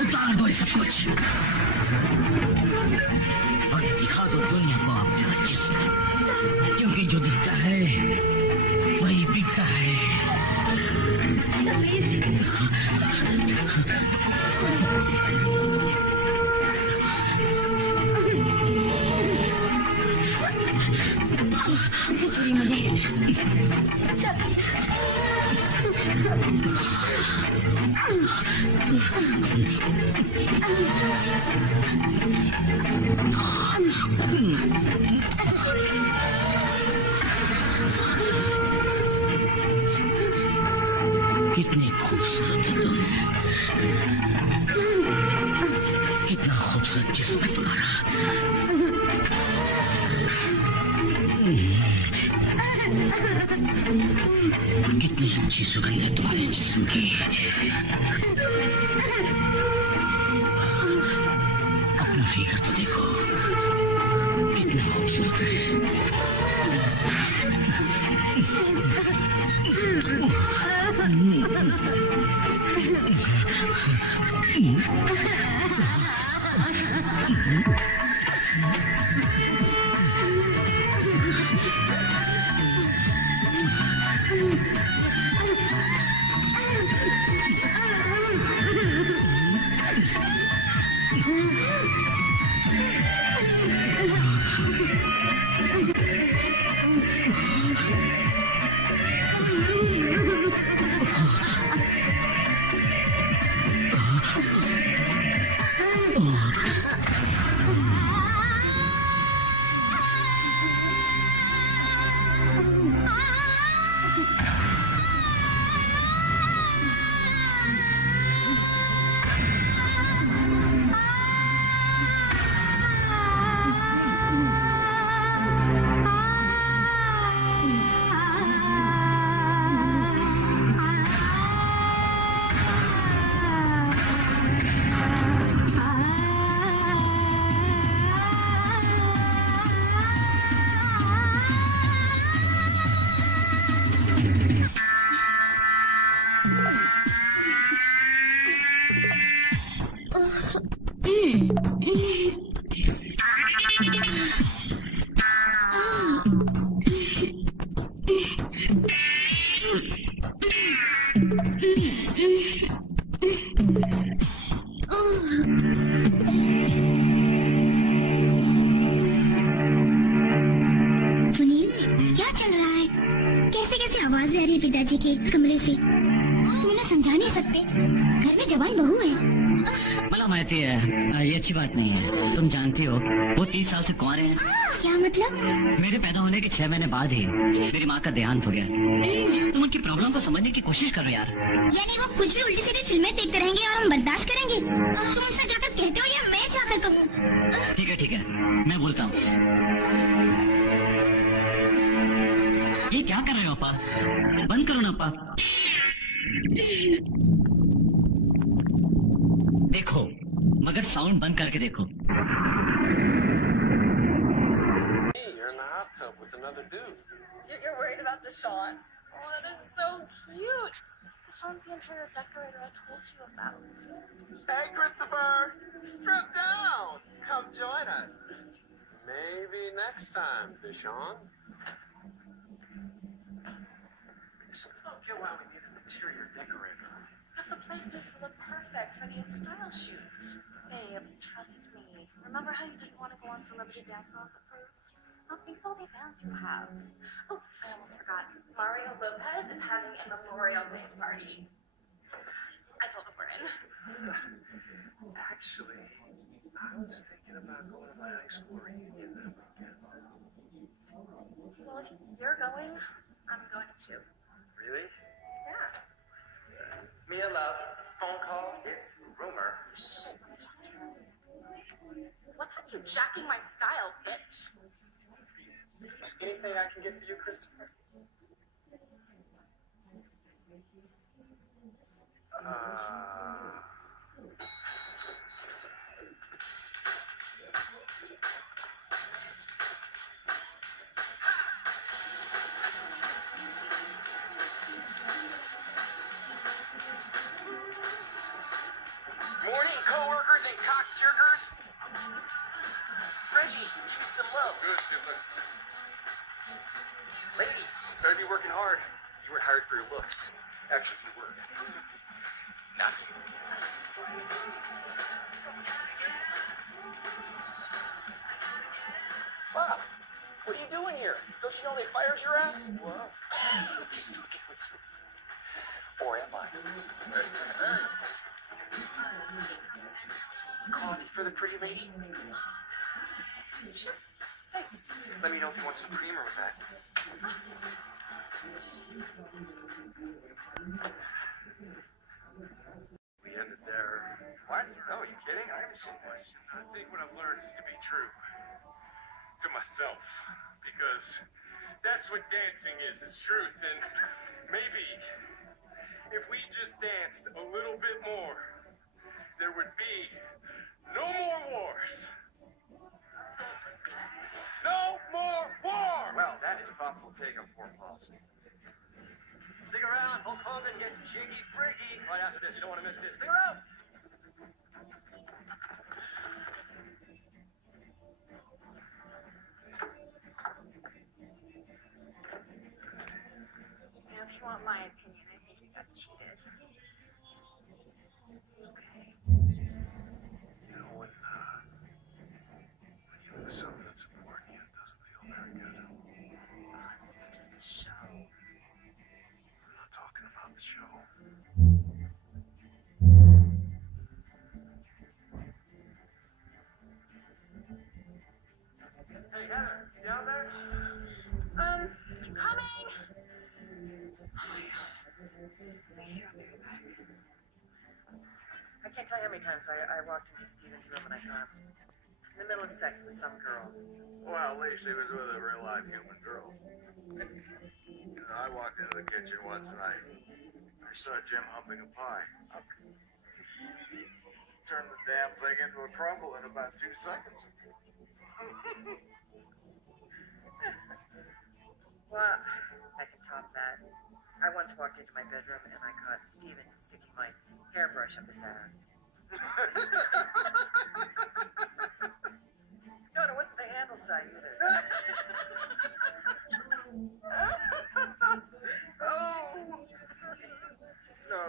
उतार दो ये सब कुछ और दिखा दो दुनिया को अपना जिस्म, क्योंकि जो दिखता है वही बिकता है। इसे छोड़िए मुझे। कितनी खूबसूरत है तुम, कितना खूबसूरत जिस्म है तुम्हारा। कितनी अच्छी सुगंध है तुम्हारे जिस्म की। अपना फिगर तो देखो, कितना खूबसूरत सुनील, क्या चल रहा है? कैसे कैसे आवाजें आ रही है पिताजी के कमरे से? तुम उन्हें समझा नहीं सकते? घर में जवान बहू है। मला माहिती है, ये अच्छी बात नहीं है। तुम जानती हो वो 30 साल से कुंवारे हैं। क्या मतलब? मेरे पैदा होने के 6 महीने बाद ही मेरी माँ का देहांत हो गया। तुम उनकी प्रॉब्लम को समझने की कोशिश करो यार। यानी वो कुछ भी उल्टी सीधी फिल्में देखते रहेंगे और हम बर्दाश्त करेंगे? तुम उनसे जाकर कहते हो या मैं जाकर कहूँ? ठीक है, मैं बोलता हूँ। ये क्या कर रहे हो अपा? बंद करो ना अपा। देखो, मगर साउंड बंद करके देखो। You're in the hot tub with another dude. You're worried about Deshaun? Oh, that is so cute. Deshaun's the interior decorator I told you about. Hey, Christopher, strip down. Come join us. Maybe next time, Deshaun. So I don't get why we need an interior decorator. Because the place needs to look perfect for the in-style shoot. Babe, trust me. Remember how you didn't want to go on Celebrity Dance-Off at first? Well, think of all the fans you have. Oh, I almost forgot. Mario Lopez is having a Memorial Day party. I told him we're in. Actually, I was thinking about going to my high school reunion that weekend. Well, if you're going, I'm going too. Really? Yeah. Mia, love. Phone call. It's rumor. Shit, let me talk to you. What's with you jacking my style, bitch? Anything I can get for you, Christopher? Morning, co-workers and cock jerkers. Reggie, give me some love. Good, Skipper. Ladies, better be working hard. You weren't hired for your looks. Actually, you were. Not you. Bob, what are you doing here? Don't you know they fired your ass? What? Just fucking with you. Or am I? Coffee for the pretty lady? Sure. Thanks. Let me know if you want some creamer with that. We ended there. What? No, are you kidding? I haven't seen this. I think what I've learned is to be true to myself, because that's what dancing is. It's truth, and maybe if we just danced a little bit more, there would be no more wars. No more war! Well, that is thoughtful take on foreign policy. Stick around. Hulk Hogan gets jiggy freaky right after this. You don't want to miss this. Stick around. You know, if you want my opinion, I think you got cheated. Okay. You know, when you lose something that's important, it doesn't feel very good. It's just a show. I'm not talking about the show. Hey, Heather, you down there? Coming! Oh my god. Wait here, I'll be right back. I can't tell you how many times I walked into Steven's room and I found him in the middle of sex with some girl. Well, at least he was with a real live human girl. You know, I walked into the kitchen once and I saw Jim humping a pie. Turned the damn thing into a crumble in about 2 seconds. Well, I can top that. I once walked into my bedroom and I caught Steven sticking my hairbrush up his ass. No, it wasn't the handle side either. Oh! No.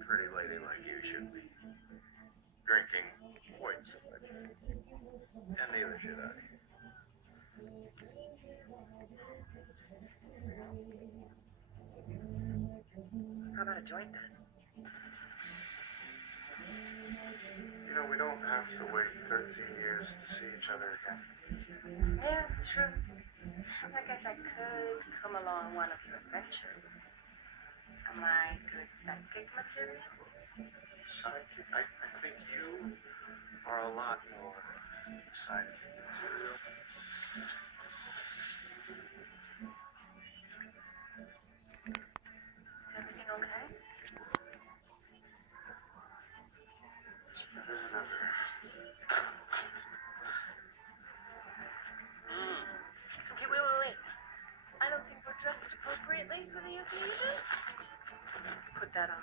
Pretty lady like you shouldn't be drinking quite so much. And neither should I. How about a joint then? You know, we don't have to wait 13 years to see each other again. Yeah, true. I guess I could come along one of your adventures. Am I good sidekick material? Sidekick? I think you are a lot more sidekick material. Is everything okay? Better than ever. Okay, wait. I don't think we're dressed appropriately for the occasion. Put that on.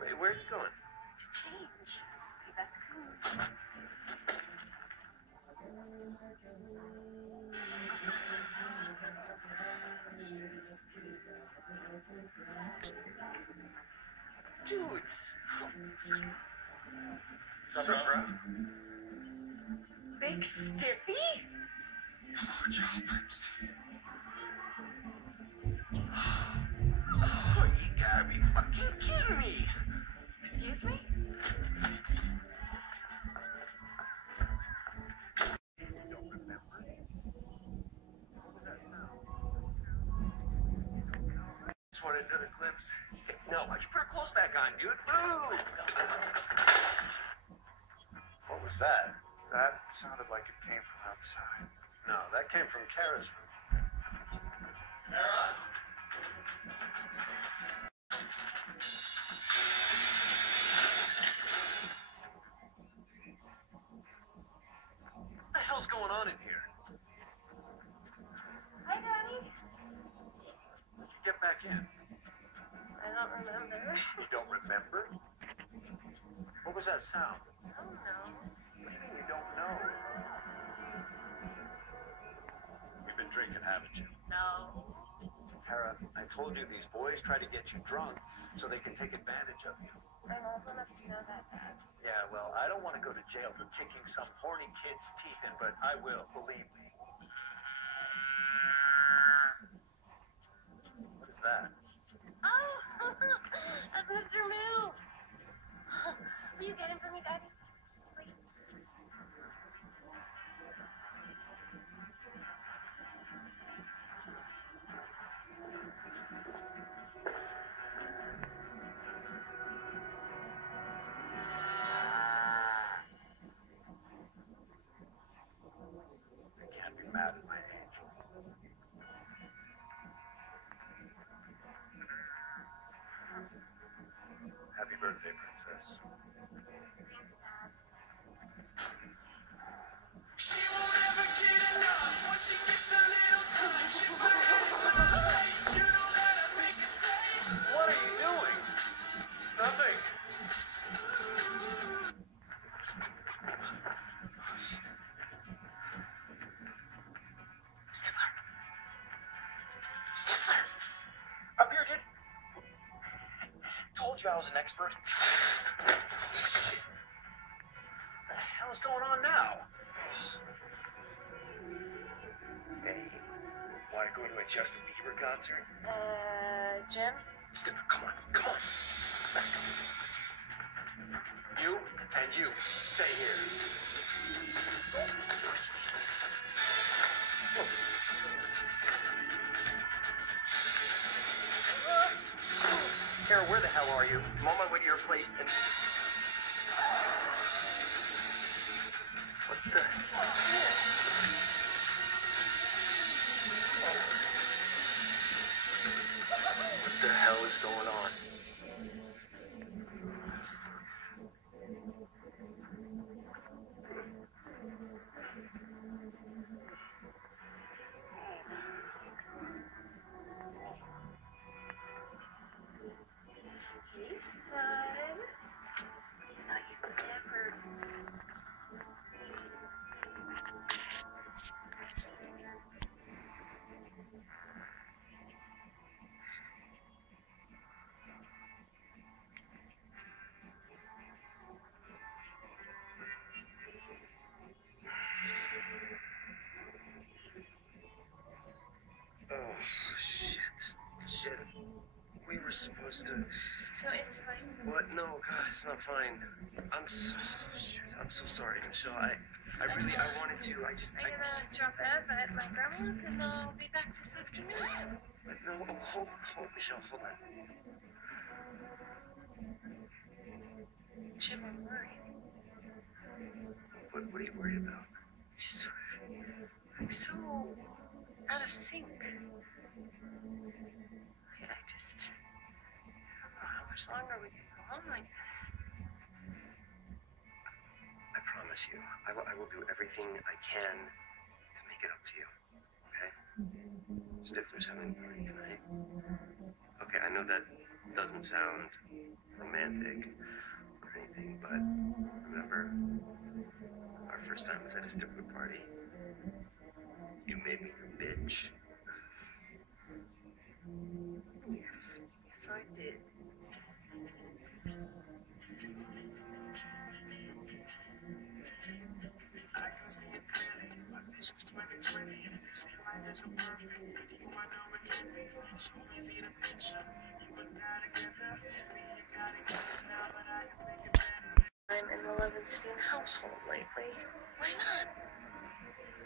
Wait, where are you going? To change. Be back soon. Dudes. What's up, bro? Big Stiffy? Hello, Joe Bernstein. Oh, you gotta be fucking kidding me. Excuse me? Just wanted another glimpse. No, why'd you put her clothes back on, dude? Ooh! What was that? That sounded like it came from outside. No, that came from Kara's room. Kara! What the hell's going on in here? Hi, Daddy. How'd you get back in? I don't remember. You don't remember? What was that sound? I don't know. What do you mean you don't know? You've been drinking, haven't you? No. Kara, I told you these boys try to get you drunk so they can take advantage of you. I'm old enough to know that, Dad. Yeah, well, I don't want to go to jail for kicking some horny kid's teeth in, but I will, believe me. What is that? Oh, that's Mr. Moo. Will you get him for me, Daddy? Please. I can't be mad at my angel. Happy birthday, princess. What are you doing? Nothing. Stifler! Up here, dude. Told you I was an expert. Shit. What the hell is going on now? Hey, want to go to a Justin Bieber concert? Jim? Stifler, come on, come on. Let's go. You and you stay here. Kara, where the hell are you? I'm on my way to your place and... What the... What the hell is going on? He's fine. Not you ever. Oh, shit. We were supposed to... No, it's fine. What? No, God, it's not fine. I'm so sorry, Michelle. I wanted to. I'm gonna drop Ev at my grandma's and I'll be back this afternoon. No, hold on, Michelle, hold on. Jim, I'm worried. What are you worried about? Just like so out of sync. I just don't know how much longer we can go on like this. I promise you, I will do everything I can to make it up to you. Okay? Stifler's having a party tonight. Okay, I know that doesn't sound romantic or anything, but remember, our first time was at a Stifler party. You made me your bitch. Yes, I did. I can see it clearly. My vision's 2020. This ain't life isn't perfect. With you, I know it can be. So easy to picture. You and I together. Think you got it good now, but I can make it better. I'm in the Levinstein household lately. Why not?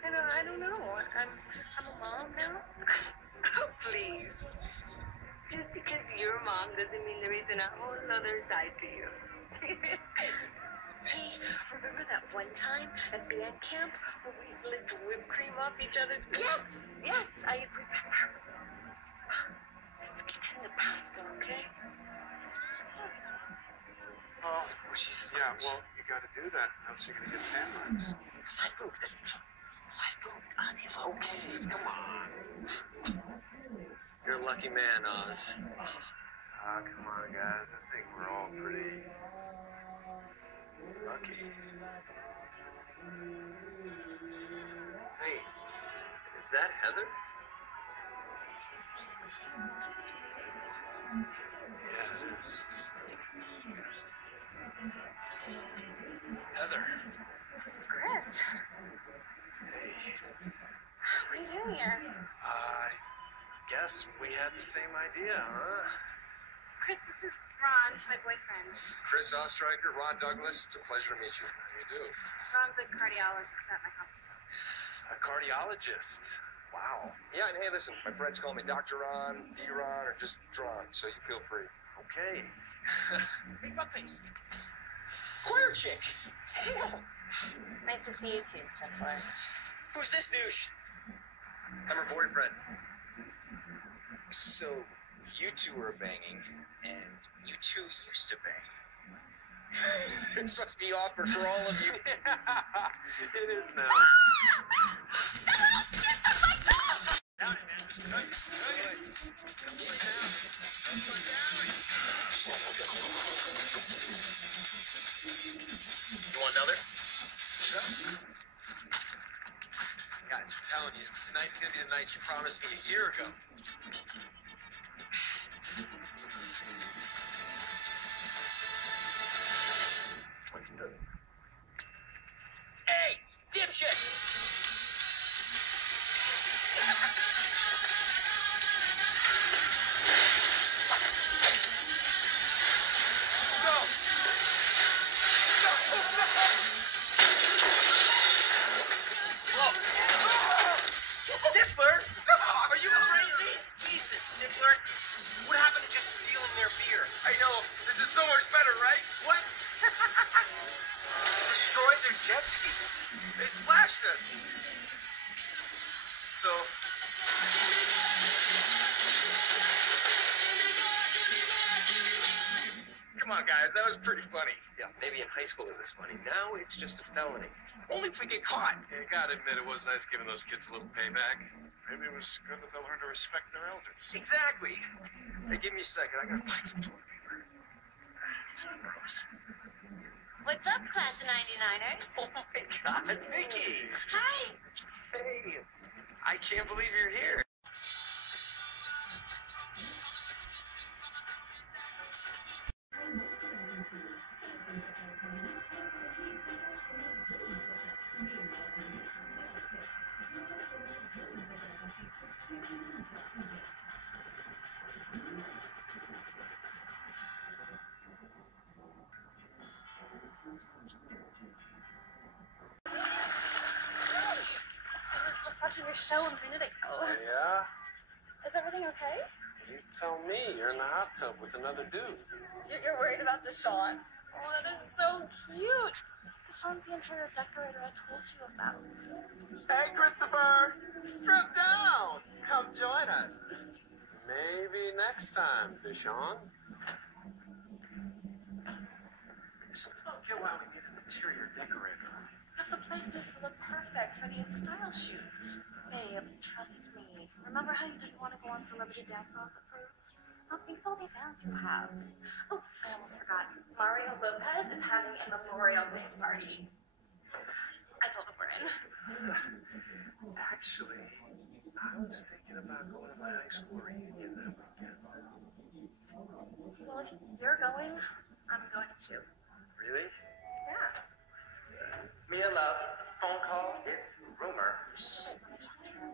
I don't know. I'm a mom now. Oh, please. Just because your mom doesn't mean there isn't a whole other side to you. Hey, remember that one time at band camp where we licked whipped cream off each other's... Yes, I remember. Let's get in the past, though, okay? Oh, yeah, well, you gotta do that, or else you're gonna get fan lines. Side boob. Ozzy, okay, come on. You're a lucky man, Oz. Ah, come on, guys. I think we're all pretty lucky. Hey, is that Heather? Yeah, it is. Heather. Chris, Hey, what are you doing here? I guess we had the same idea, huh? Chris, this is Ron, my boyfriend. Chris Ostriker, Ron Douglas. It's a pleasure to meet you. How do you do? Ron's a cardiologist at my hospital. A cardiologist. Wow. Yeah, and hey, listen, my friends call me Dr. Ron, D-Ron, or just Dron, so you feel free. Okay. Hey, fuckface. Choir chick. Hell. Nice to see you too, Stifler. Who's this douche? I'm her boyfriend. So, you two are banging, and you two used to bang. This must be awkward for all of you. It is now. You want another? God, I'm telling you, tonight's gonna be the night you promised me a year ago. Hey, dipshit! Go! Niffler! Are you crazy? Jesus, Niffler! What happened to just stealing their beer? I know, this is so much better, right? What? Destroyed their jet skis. They splashed us. So, come on, guys, that was pretty funny. yeah, maybe in high school it was funny. Now it's just a felony. Only if we get caught. You gotta admit, it was nice giving those kids a little payback. Maybe it was good that they'll learn to respect their elders. Exactly. Hey, give me a second. I gotta find some toilet paper. What's up, class of 99ers? Oh my God, Vicky! Hi. Hey, I can't believe you're here. I was just watching your show a minute ago. Yeah? Is everything okay? You tell me. You're in the hot tub with another dude. You're worried about Deshaun? Oh, that is so cute. Deshaun's the interior decorator I told you about. Hey, Christopher! Strip down! Come join us. Maybe next time, Deshaun. So I don't get why we need an interior decorator. Because the place needs to look perfect for the in-style shoot. Babe, trust me. Remember how you didn't want to go on celebrity dance-off at first? Now think of all the fans you have. Oh, I almost forgot. Mario Lopez is having a Memorial Day party. I told him we're in. Actually, I was thinking about going to my high school reunion that weekend. Well, if you're going, I'm going too. Really? Yeah. Mia, love. Phone call. It's rumor. Shit, let me talk to her.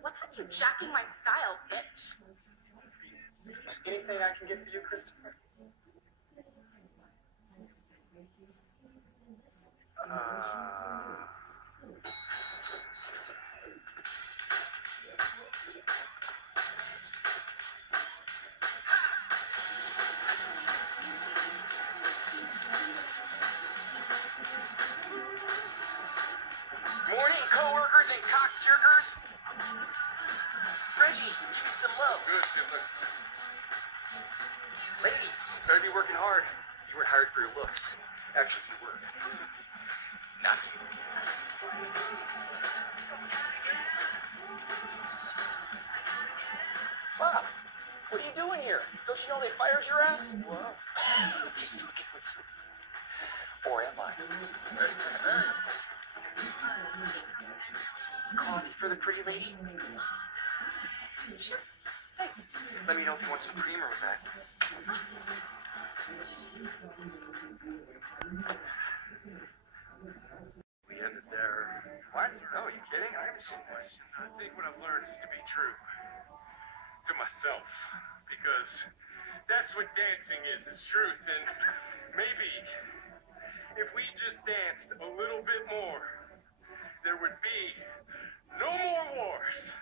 What's with you jacking my style, bitch? Anything I can get for you, Christopher? Reggie, give me some love. Good, good. Look, Ladies, better be working hard. You weren't hired for your looks. Actually, you were. Not you. Bob, what are you doing here? Don't you know they fired your ass? Well, just looking with you. Or am I? hey, hey. Coffee for the pretty lady? Sure. Hey, let me know if you want some creamer with that. We ended there. What? No, are you kidding? I haven't seen this. I think what I've learned is to be true to myself, because that's what dancing is truth. And maybe if we just danced a little bit more, there would be no more wars.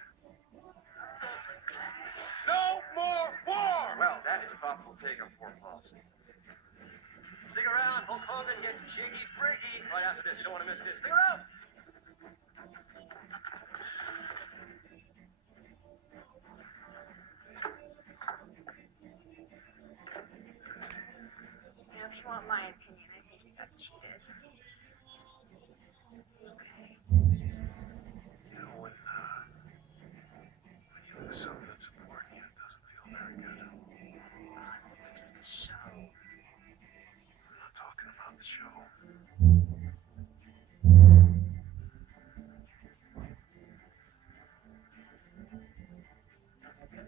No more war! Well, that is a thoughtful take on foreign policy. Stick around. Hulk Hogan gets jiggy freaky right after this. You don't want to miss this. Stick around. You know, if you want my opinion, I think you got cheated. Okay. You know, when you lose something that's important, it doesn't feel very good. Oh, it's just a show. I'm not talking about the show.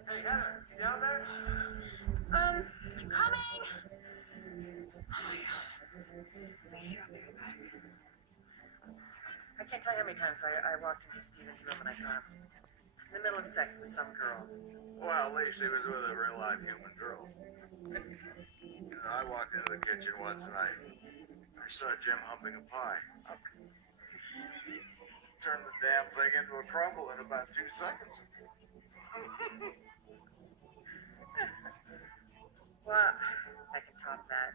Hey, Heather, you out there? Coming! Oh my god. Wait here, I'll be right back. I can't tell you how many times I walked into Steven's room and I found him in the middle of sex with some girl. Well, at least he was with a real live human girl. You know, I walked into the kitchen once and I saw Jim humping a pie. Turned the damn thing into a crumble in about 2 seconds. Well, I can top that.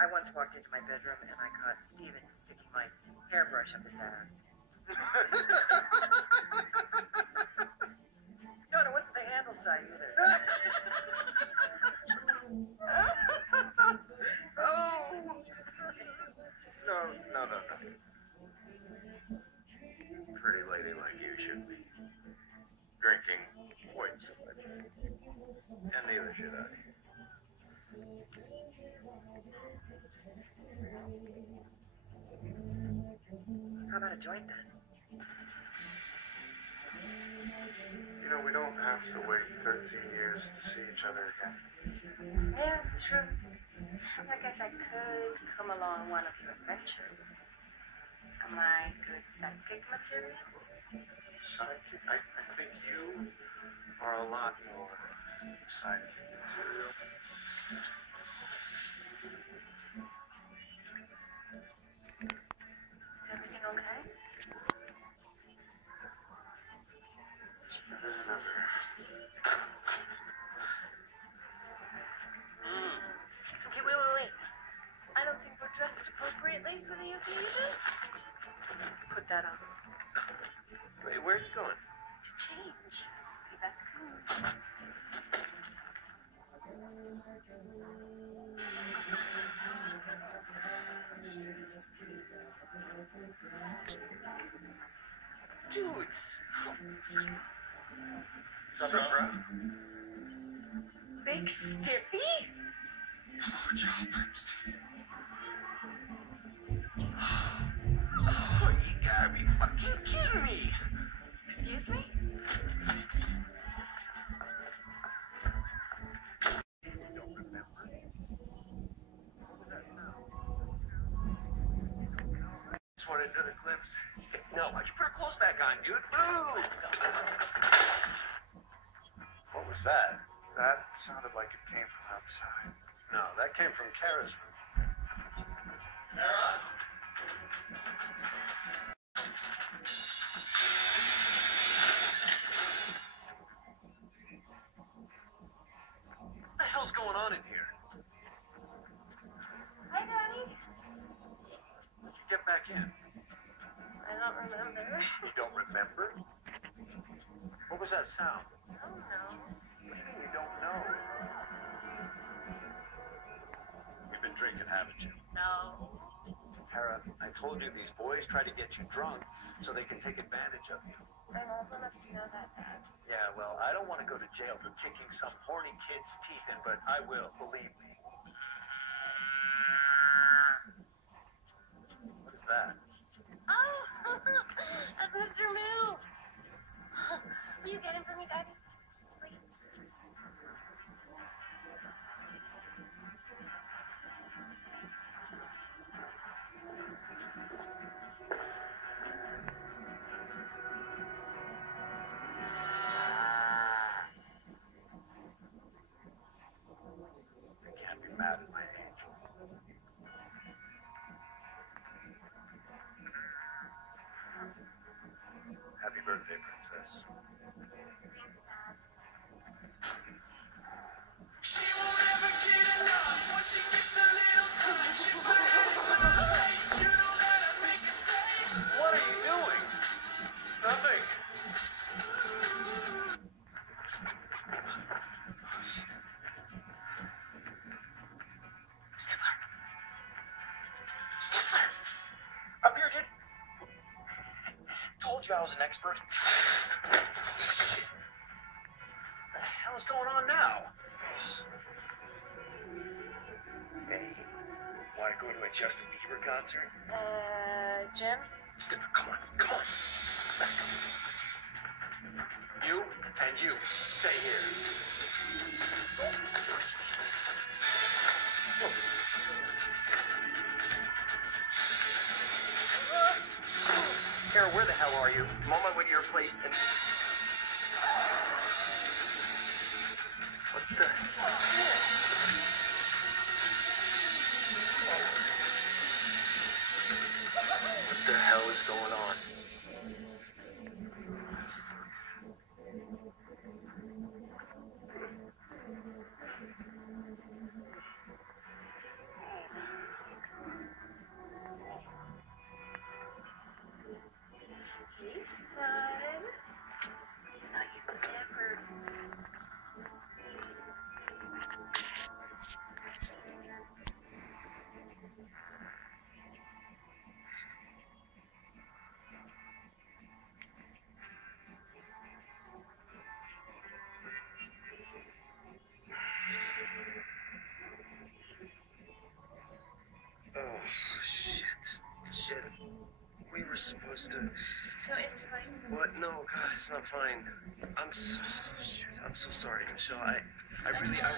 I once walked into my bedroom and I caught Steven sticking my hairbrush up his ass. No, it wasn't the handle side either. Oh! No. Pretty lady like you should be drinking poison. And neither should I. How about a joint then? You know, we don't have to wait 13 years to see each other again. Yeah, true. I guess I could come along one of your adventures. Am I good sidekick material? Sidekick? I think you are a lot more sidekick material. Is everything okay? Better than ever. Okay, wait. I don't think we're dressed appropriately for the occasion. Put that on. Wait, where are you going? To change. Be back soon. Dudes! What's up, bro? Big Stiffy? Hello, Joe Bernstein. Oh, you gotta be fucking kidding me! Excuse me? Just wanted another glimpse. No, why'd you put her clothes back on, dude? Boo! What was that? That sounded like it came from outside. No, that came from Kara's room. Kara! What the hell's going on in here? Hi, Daddy. How'd you get back in? I don't remember. You don't remember? What was that sound? I don't know. What do you mean you don't know? You've been drinking, haven't you? No. Tara, I told you these boys try to get you drunk so they can take advantage of you. I'm old enough to know that, Dad. Yeah, well, I don't want to go to jail for kicking some horny kid's teeth in, but I will, believe me. What is that? Oh, that's Mr. Moo. Will you get him for me, Daddy? Please. I can't be mad at my angel. Happy birthday, princess. What are you doing? Nothing. Stifler! Up here, dude. Told you I was an expert. What the hell is going on now? Hey, want to go to a Justin Bieber concert? Jim? Stifler, come on, come on. Let's go. You and you, stay here. Kara, where the hell are you? I'm on my way to your place and... What the... What the hell is going on? Hey, son. Thought you could never. Oh, shit. We were supposed to... No, it's fine. What? No, God, it's not fine. I'm so sorry, Michelle. I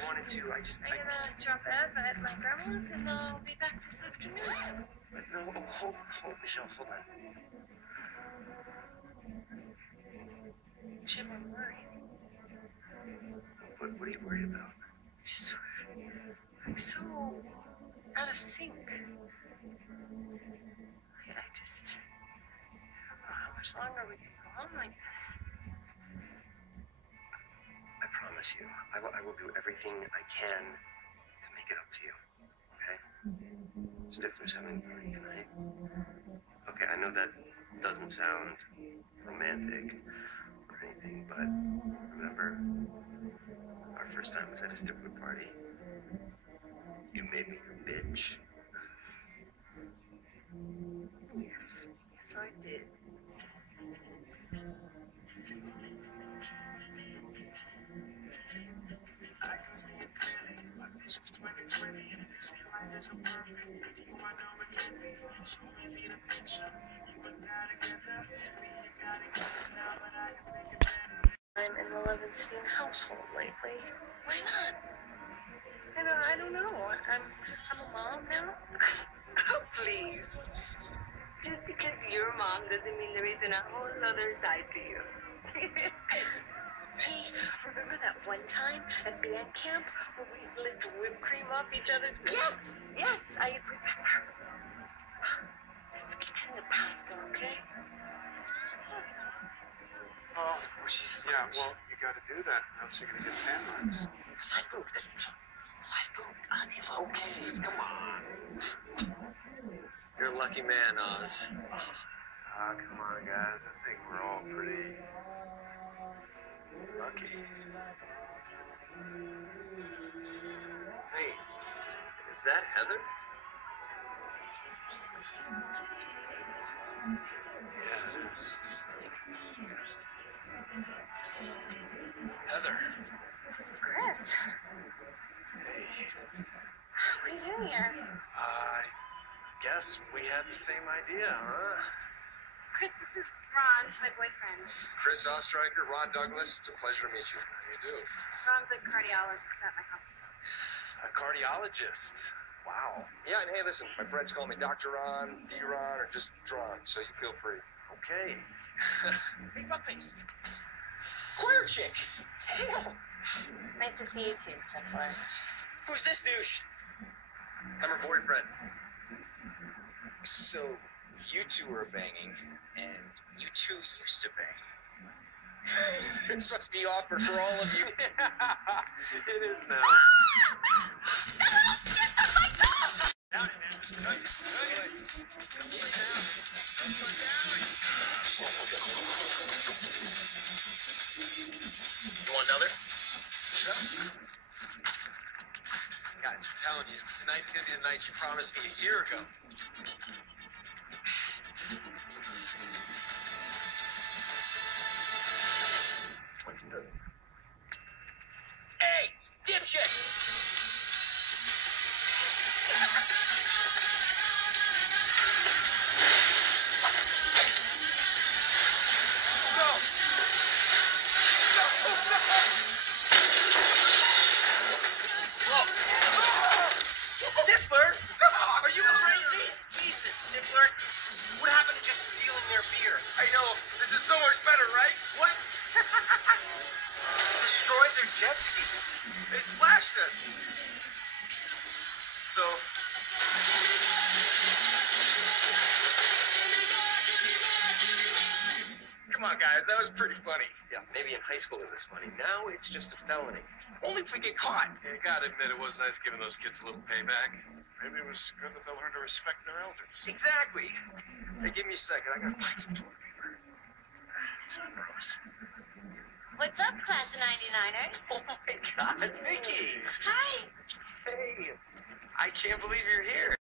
wanted to. I'm gonna drop Ev at my grandma's and I'll be back this afternoon. No, hold, Michelle, hold on. Jim, I'm worried. What are you worried about? Just like so out of sync. I just don't know how much longer we can go on like this. I promise you, I will do everything I can to make it up to you. Okay? Stifler's having a party tonight. Okay, I know that doesn't sound romantic or anything, but remember, our first time was at a Stifler party. You made me your bitch. Yes, I did. I can see it clearly. My vision's 2020, and it seems like it's a perfect. With you, I know it can be. Show me, see the picture. You and I together. If you got it good now, but I can make it better. I'm in the Levinstein household lately. Why not? I don't know. I'm a mom now. Oh, please. Just because you're mom doesn't mean there isn't a whole other side to you. Hey, remember that one time at band camp where we licked whipped cream off each other's butts? Yes, I remember. Let's get in the past, though, okay? Oh, yeah, well, you gotta do that, or else you're gonna get termites. Sidebook, Ozzy, okay, come on. You're a lucky man, Oz. Ah, come on, guys. I think we're all pretty Lucky. Hey, is that Heather? Yeah, it is. Heather. Chris, Hey. what are you doing here? I guess we had the same idea, huh? Chris, this is Ron, my boyfriend. Chris Ostreicher, Ron Douglas, it's a pleasure to meet you. How do you do? Ron's a cardiologist at my hospital. A cardiologist. Wow. Yeah, and hey, listen, my friends call me Dr. Ron, D-Ron, or just Dron, so you feel free. Okay. Hey, Buckface. Choir chick. Hell. Nice to see you too, Stifler. Who's this douche? I'm her boyfriend. So, you two are banging, and you two used to bang. This must be awkward for all of you. It is now. You want another? God, I'm telling you, tonight's gonna be the night you promised me a year ago. Hey, dipshit! No! Stifler? Are you crazy? Jesus, Stifler. What happened to just stealing their beer? I know. This is so much better, right? What? Destroyed their jet skis. They splashed us. So... Come on, guys. That was pretty funny. Yeah, maybe in high school it was funny. Now it's just a felony. Only if we get caught. You gotta admit, it was nice giving those kids a little payback. Maybe it was good that they'll learn to respect their elders. Exactly. Hey, give me a second. I gotta find some toilet paper. What's up, class of 99ers? Oh my God, Vicky! Hi. Hey, I can't believe you're here.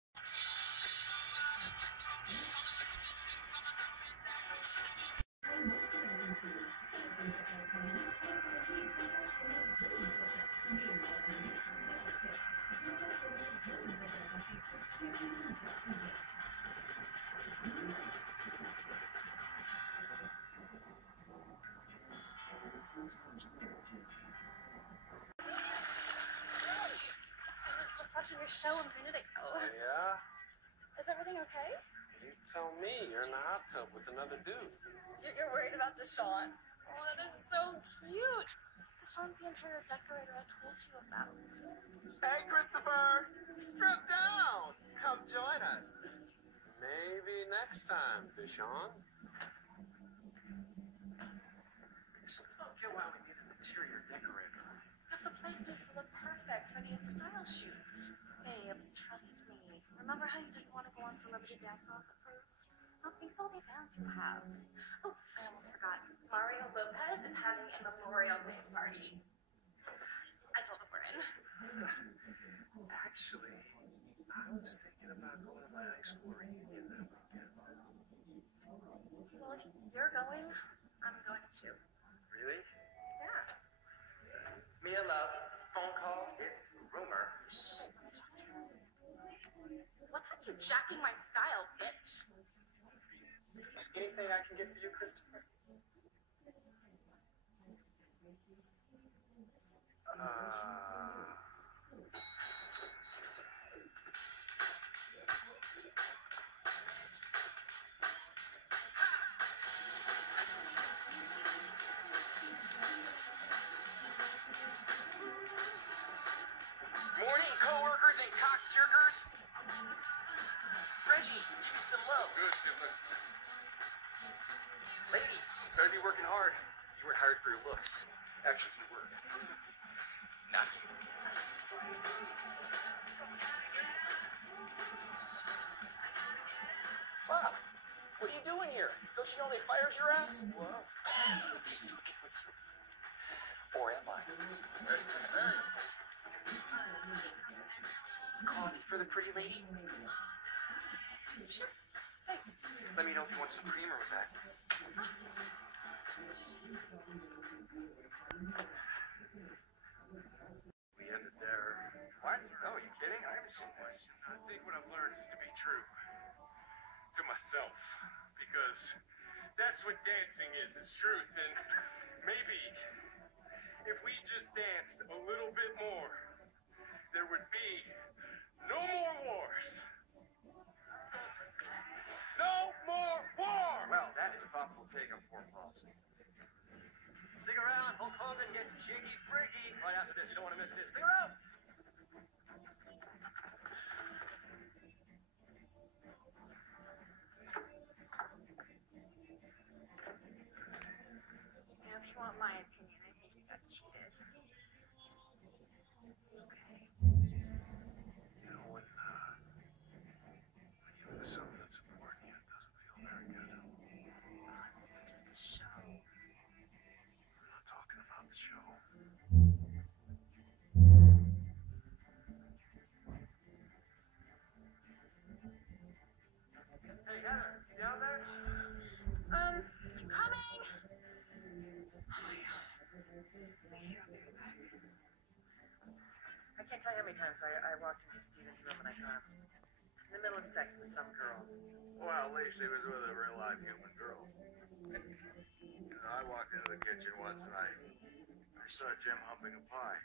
I was just watching your show a minute ago. Yeah? Is everything okay? You tell me. You're in the hot tub with another dude. You're worried about Deshaun. Oh, that is so cute. Deshaun's the interior decorator I told you about. Hey, Christopher! Strip down! Come join us. Maybe next time, Deshaun. So I don't get why we need an interior decorator. Because the place needs to look perfect for the style shoot. Babe, trust me. Remember how you didn't want to go on celebrity dance-off at first? Now think of all the fans you have. Oh, I almost forgot. Mario Lopez is having a Memorial Day party. I told him we're in. Actually, I was thinking about going to my high school reunion that weekend. Well, if you're going, I'm going too. Really? Yeah. Mia, love. Phone call. It's rumor. Shit, let me talk to her. What's with you jacking my style, bitch? Anything I can get for you, Christopher? Morning, coworkers and cock jerkers. Reggie, give me some love. Good, Stifler. Ladies, you better be working hard. You weren't hired for your looks. Actually, you were. Not you. Bob, what are you doing here? Don't you know they fired your ass? What? Just fucking with you. for the pretty lady? Sure. Thanks. Let me know if you want some creamer with that. We ended there. What? No, are you kidding? I haven't seen this. I think what I've learned is to be true to myself, because that's what dancing is. It's truth, and maybe if we just danced a little bit more, there would be no more wars. No more war! Well, that is thoughtful take on foreign policy. Stick around. Hulk Hogan gets jiggy friggy right after this. You don't want to miss this. Stick around. You know, if you want my opinion, I think you got cheated. Okay. You know, when you lose something that's important, it doesn't feel very good. It's just a show. I'm not talking about the show. Hey, Heather, you out there? Coming! Oh my god. Wait here, I'll be right back. I can't tell you how many times I walked into Steven's room and I found him in the middle of sex with some girl. Well, at least he was with a real live human girl. You know, I walked into the kitchen once and I saw Jim humping a pie.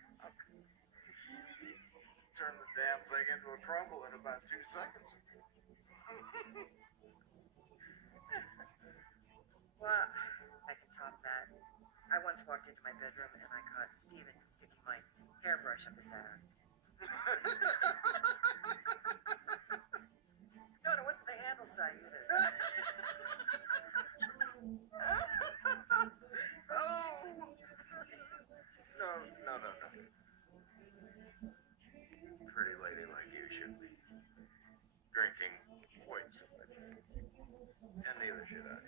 Turned the damn thing into a crumble in about 2 seconds. Well, I can top that. I once walked into my bedroom and I caught Steven sticking my hairbrush up his ass. No, it wasn't the handle side either. Oh! No. Pretty lady like you should be drinking poison. And neither should I.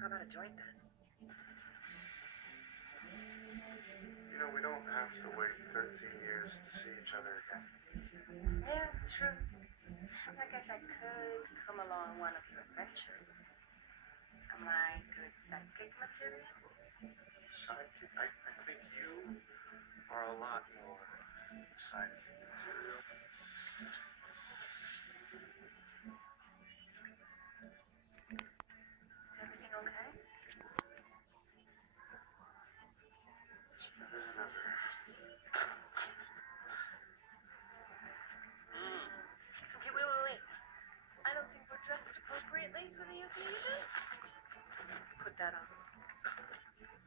How about a joint then? You know, we don't have to wait 13 years to see each other again. Yeah, true. I guess I could come along one of your adventures. Am I good sidekick material? Sidekick? I think you are a lot more sidekick material. Is everything okay? Better than ever. Okay, wait. I don't think we're dressed appropriately for the occasion. Put that on.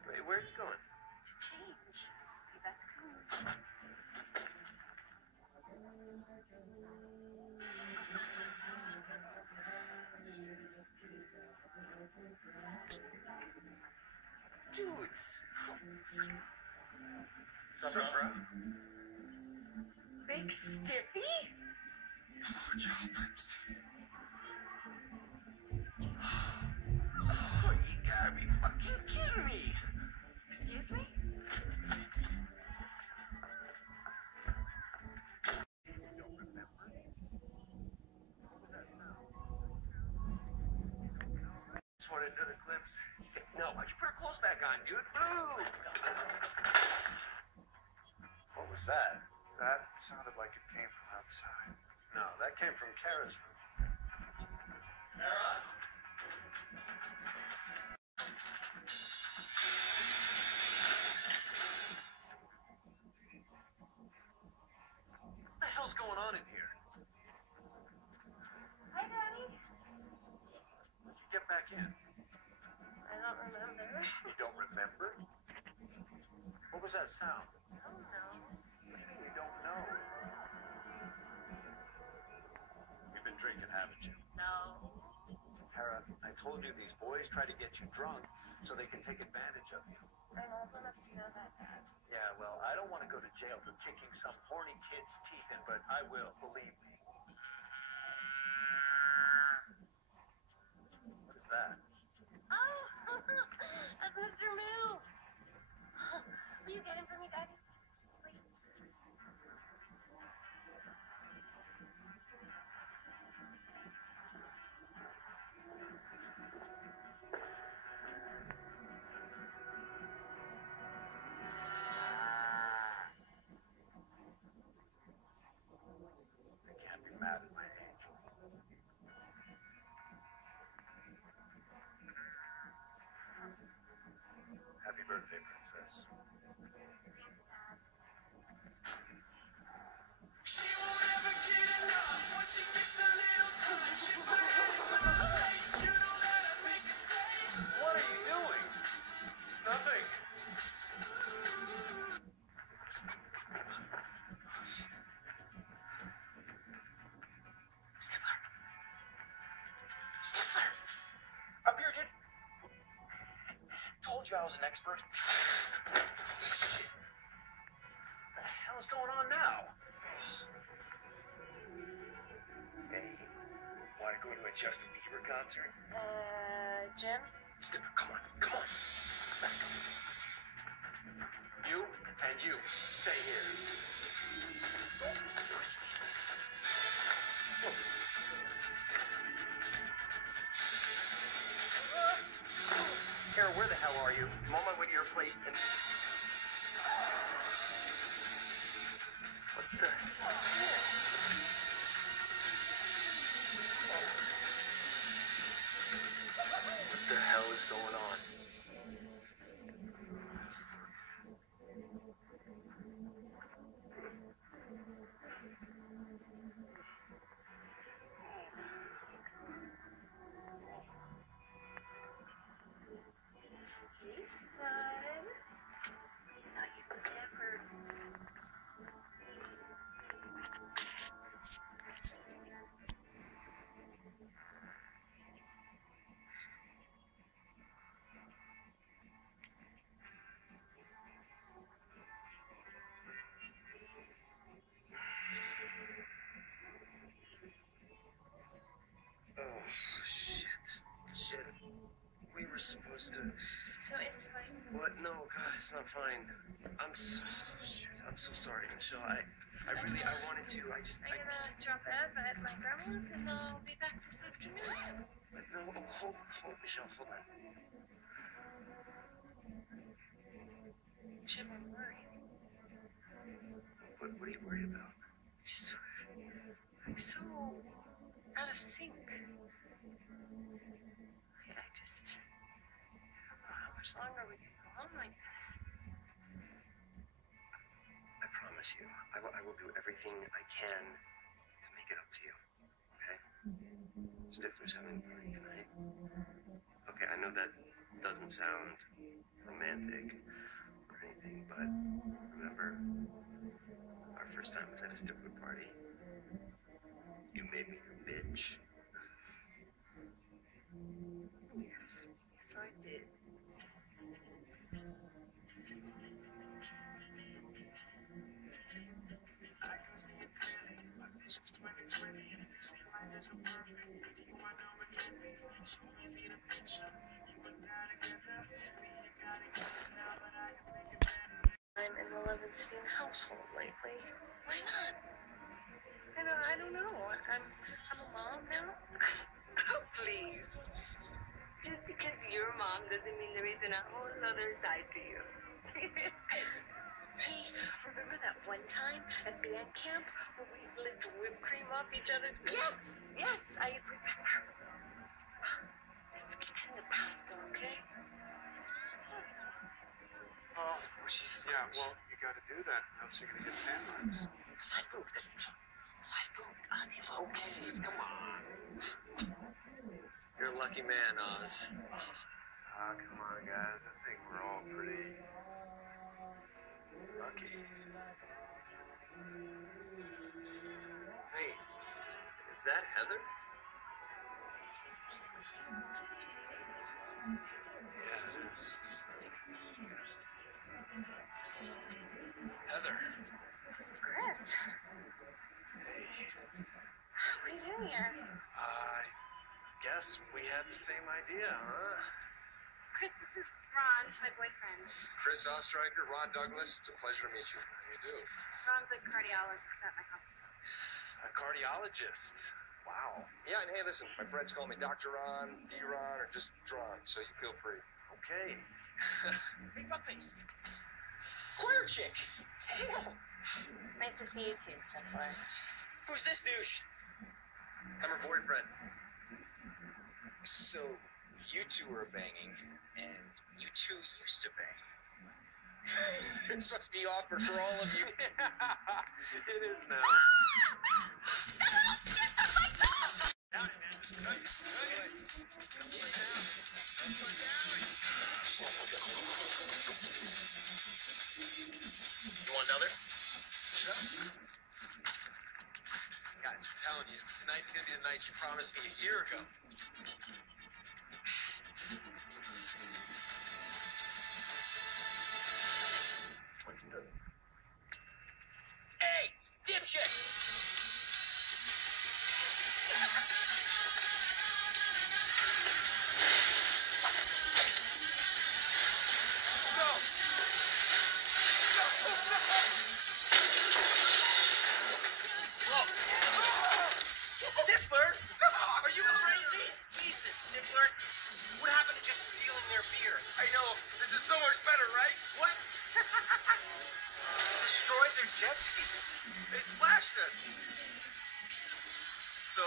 Wait, where are you going? To change. Be back soon. Dudes! What's up, bro? Big Stiffy? Oh, you gotta be fucking kidding me! Excuse me? Just wanted another glimpse. No, why'd you put her clothes back on, dude? Ooh! What was that? That sounded like it came from outside. No, that came from Kara's room. Kara! What the hell's going on in here? Hi, Daddy. How'd you get back in? I don't remember. You don't remember? What was that sound? I don't know. What do you mean you don't know? You've been drinking, haven't you? No. Kara, I told you these boys try to get you drunk so they can take advantage of you. I'm old enough to know that, Dad. Yeah, well, I don't want to go to jail for kicking some horny kid's teeth in, but I will, believe me. What is that? Oh, that's Mr. Moo. you get him for me, Daddy? Please. I can't be mad at my angel. Happy birthday, princess. What are you doing? Nothing. Stifler! Up here, dude. Told you I was an expert. Shit. What the hell is going on now? Hey, want to go to a Justin Bieber concert? Jim? Stifler, come on. Come on. Let's go. You and you stay here. Kara, where the hell are you? I'm on my way to your place and... What the... What the hell is going on? He's fine. Not you ever. Oh, shit. We were supposed to... No, it's fine. What? No, God, it's not fine. I'm so sorry, Michelle. I wanted to. I'm gonna drop Ev at my grandma's and I'll be back this afternoon. No, hold, Michelle, hold on. Jim, I'm worried. What are you worried about? Just like so out of sync. I just don't know how much longer we can go on like this. I promise you, I will do everything I can to make it up to you. Okay? Stifler's having a party tonight. Okay, I know that doesn't sound romantic or anything, but remember, our first time was at a Stifler party. You made me your bitch. Yes, I did. I can see it clearly. My vision's 2020. See life isn't perfect. With you, I know it can be. Show me, see the picture. You and I together. Everything you got it now, but I can make it better. I'm in the Levinstein household lately. Why not? I don't know. I'm a mom now. Oh, please. Just because you're a mom doesn't mean there isn't a whole other side to you. Hey, remember that one time at band camp where we licked whipped cream off each other's... Yes, I remember. Let's get in the past, though, okay? Oh, yeah, well, you gotta do that, or else you're gonna get landlines. Side boob. Ozzy, okay, come on. You're a lucky man, Oz. Ah, come on, guys. I think we're all pretty lucky. Hey, is that Heather? Yeah, it is. Heather. Chris, Hey, what are you doing here? I guess we had the same idea, huh? Chris, this is Ron, my boyfriend. Chris Ostreicher, Ron Douglas, it's a pleasure to meet you. How do you do? Ron's a cardiologist at my hospital. A cardiologist. Wow. Yeah, and hey, listen, my friends call me Dr. Ron, D-Ron, or just Dron, so you feel free. Okay. Hey, fuckface. Choir chick. Damn. Nice to see you too, Stifler. Who's this douche? I'm her boyfriend. So, you two are banging, and you two used to bang. This must be awkward for all of you. It is now. You want another? God, I'm telling you, tonight's gonna be the night you promised me a year ago. Hey, dipshit! No! Niffler! Are you crazy? Jesus, Niffler! What happened to just stealing their beer? I know, this is so much better, right? What? Destroyed their jet skis. They splashed us. So,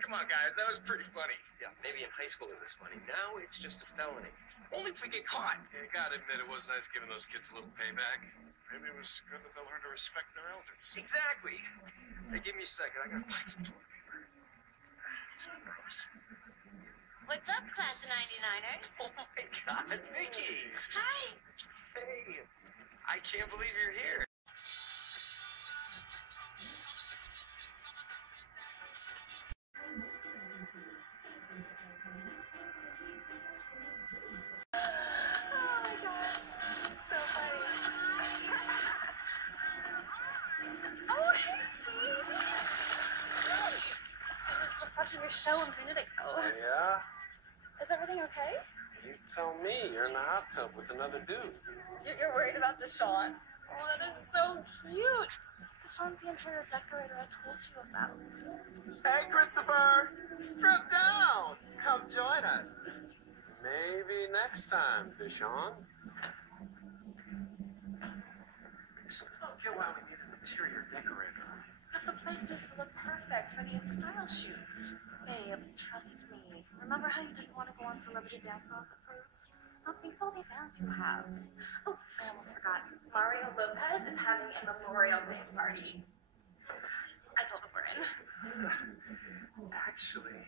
Come on, guys, that was pretty funny. yeah, maybe in high school it was funny. Now it's just a felony. Only if we get caught. You gotta admit, it was nice giving those kids a little payback. Maybe it was good that they'll learn to respect their elders. Exactly. Hey, give me a second. I gotta find some toilet paper. What's up, class of 99ers? Oh my God, Vicky! Hi. Hey, I can't believe you're here. Oh my gosh. So funny. Oh, hey, Steve. I was just watching your show a minute ago. Yeah? Is everything okay? You tell me. You're in the hot tub with another dude. You're worried about Deshaun? Oh, that is so cute. Deshaun's the interior decorator I told you about. Hey, Christopher! Strip down! Come join us. Maybe next time, Deshaun. So I don't get why we need an interior decorator. Because the place needs to look perfect for the style shoot. Babe, trust me. Remember how you didn't want to go on Celebrity Dance Off at first? Now think of all the fans you have. Oh, I almost forgot. Mario Lopez is having a Memorial Day party. I told him we're in. Actually,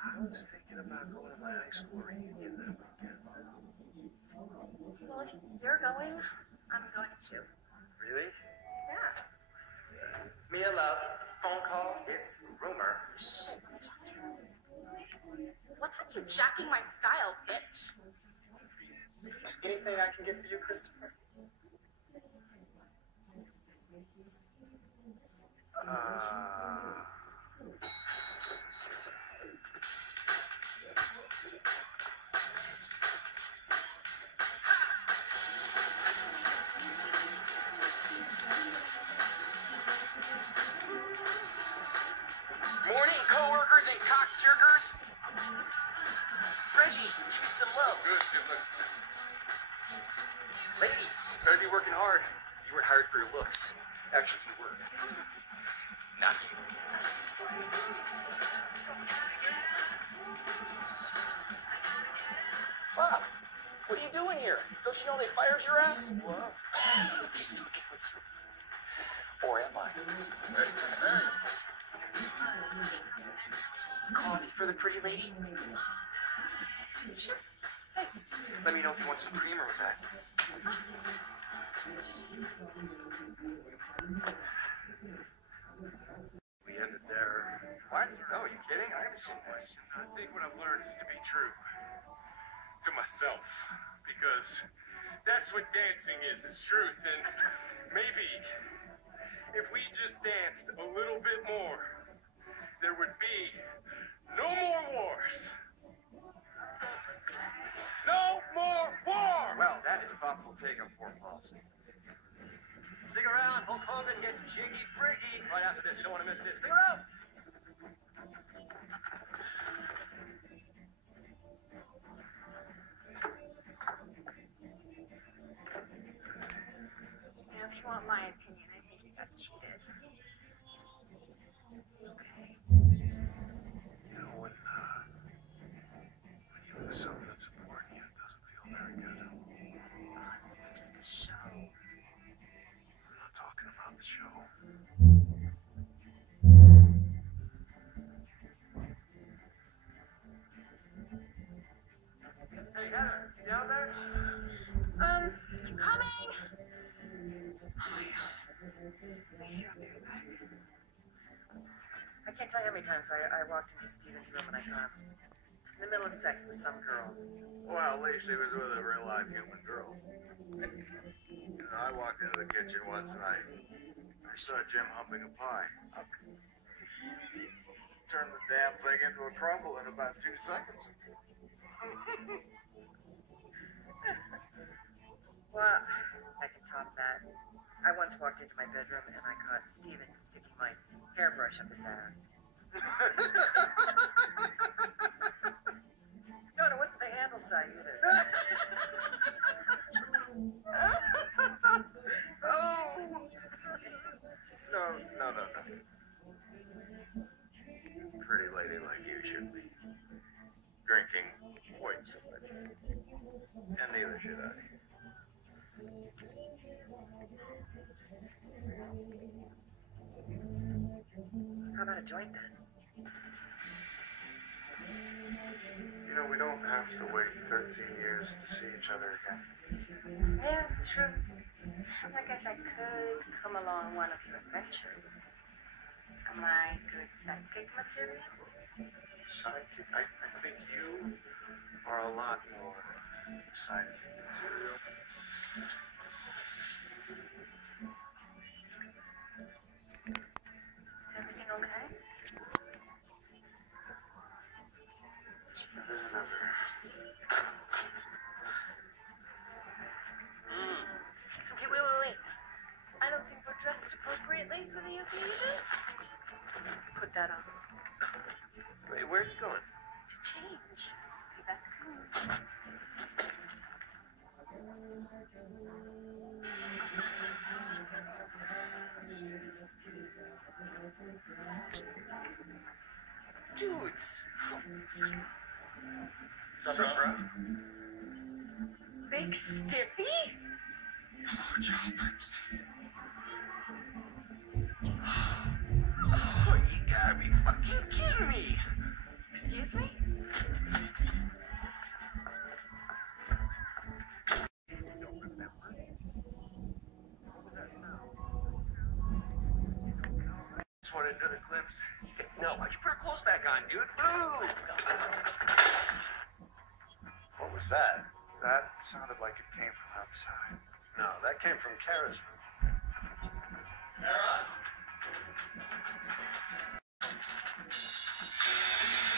I was thinking about going to my high school reunion that weekend. Well, if you're going, I'm going too. Really? Yeah. Mia, love, phone call, it's rumor. Shit, let me talk to her. What's with you jacking my style, bitch? Anything I can get for you, Christopher? Morning, coworkers and cock jerkers. Reggie, give me some love. Good, Stifler. Ladies, better be working hard. You weren't hired for your looks. Actually, you were. Not you. Bob, what are you doing here? Don't you know they fired your ass? What? Just fucking with you. Or am I? Hey. Coffee for the pretty lady? Sure. Thanks. Let me know if you want some creamer with that. We ended there. What? No, are you kidding? I haven't seen this. I think what I've learned is to be true to myself, because that's what dancing is truth. And maybe if we just danced a little bit more, there would be no more wars. No more war! Well, that is thoughtful take on foreign policy. Stick around. Hulk Hogan gets jiggy freaky right after this. You don't want to miss this. Stick around. You know, if you want my opinion, I think you got cheated. Okay. You know, when you lose something that's important, it doesn't feel very good. Oh, it's just a show. I'm not talking about the show. Hey, Heather, you out there? Coming! Oh my god. Wait here, I'll be right back. I can't tell you how many times I walked into Steven's room and I found him in the middle of sex with some girl. Well, at least he was with a real live human girl. You know, I walked into the kitchen once and I saw Jim humping a pie. Turned the damn thing into a crumble in about 2 seconds. Well, I can top that. I once walked into my bedroom and I caught Steven sticking my hairbrush up his ass. No, and it wasn't the handle side either. Oh! No. Pretty lady like you shouldn't be drinking quite so much. And neither should I. How about a joint then? You know, we don't have to wait 13 years to see each other again. Yeah, true. I guess I could come along one of your adventures. Am I good sidekick material? Sidekick? I think you are a lot more sidekick material. Is everything okay? That is another. Okay, wait. I don't think we're dressed appropriately for the occasion. Put that on. Wait, where are you going? To change. Be back soon. Dudes! What's up, bro? Big Stiffy? Hello, Joe Bernstein. Oh, you gotta be fucking kidding me! Excuse me? Just wanted another glimpse. No, why'd you put her clothes back on, dude? Ooh! What was that? That sounded like it came from outside. No, that came from Kara's room. Kara!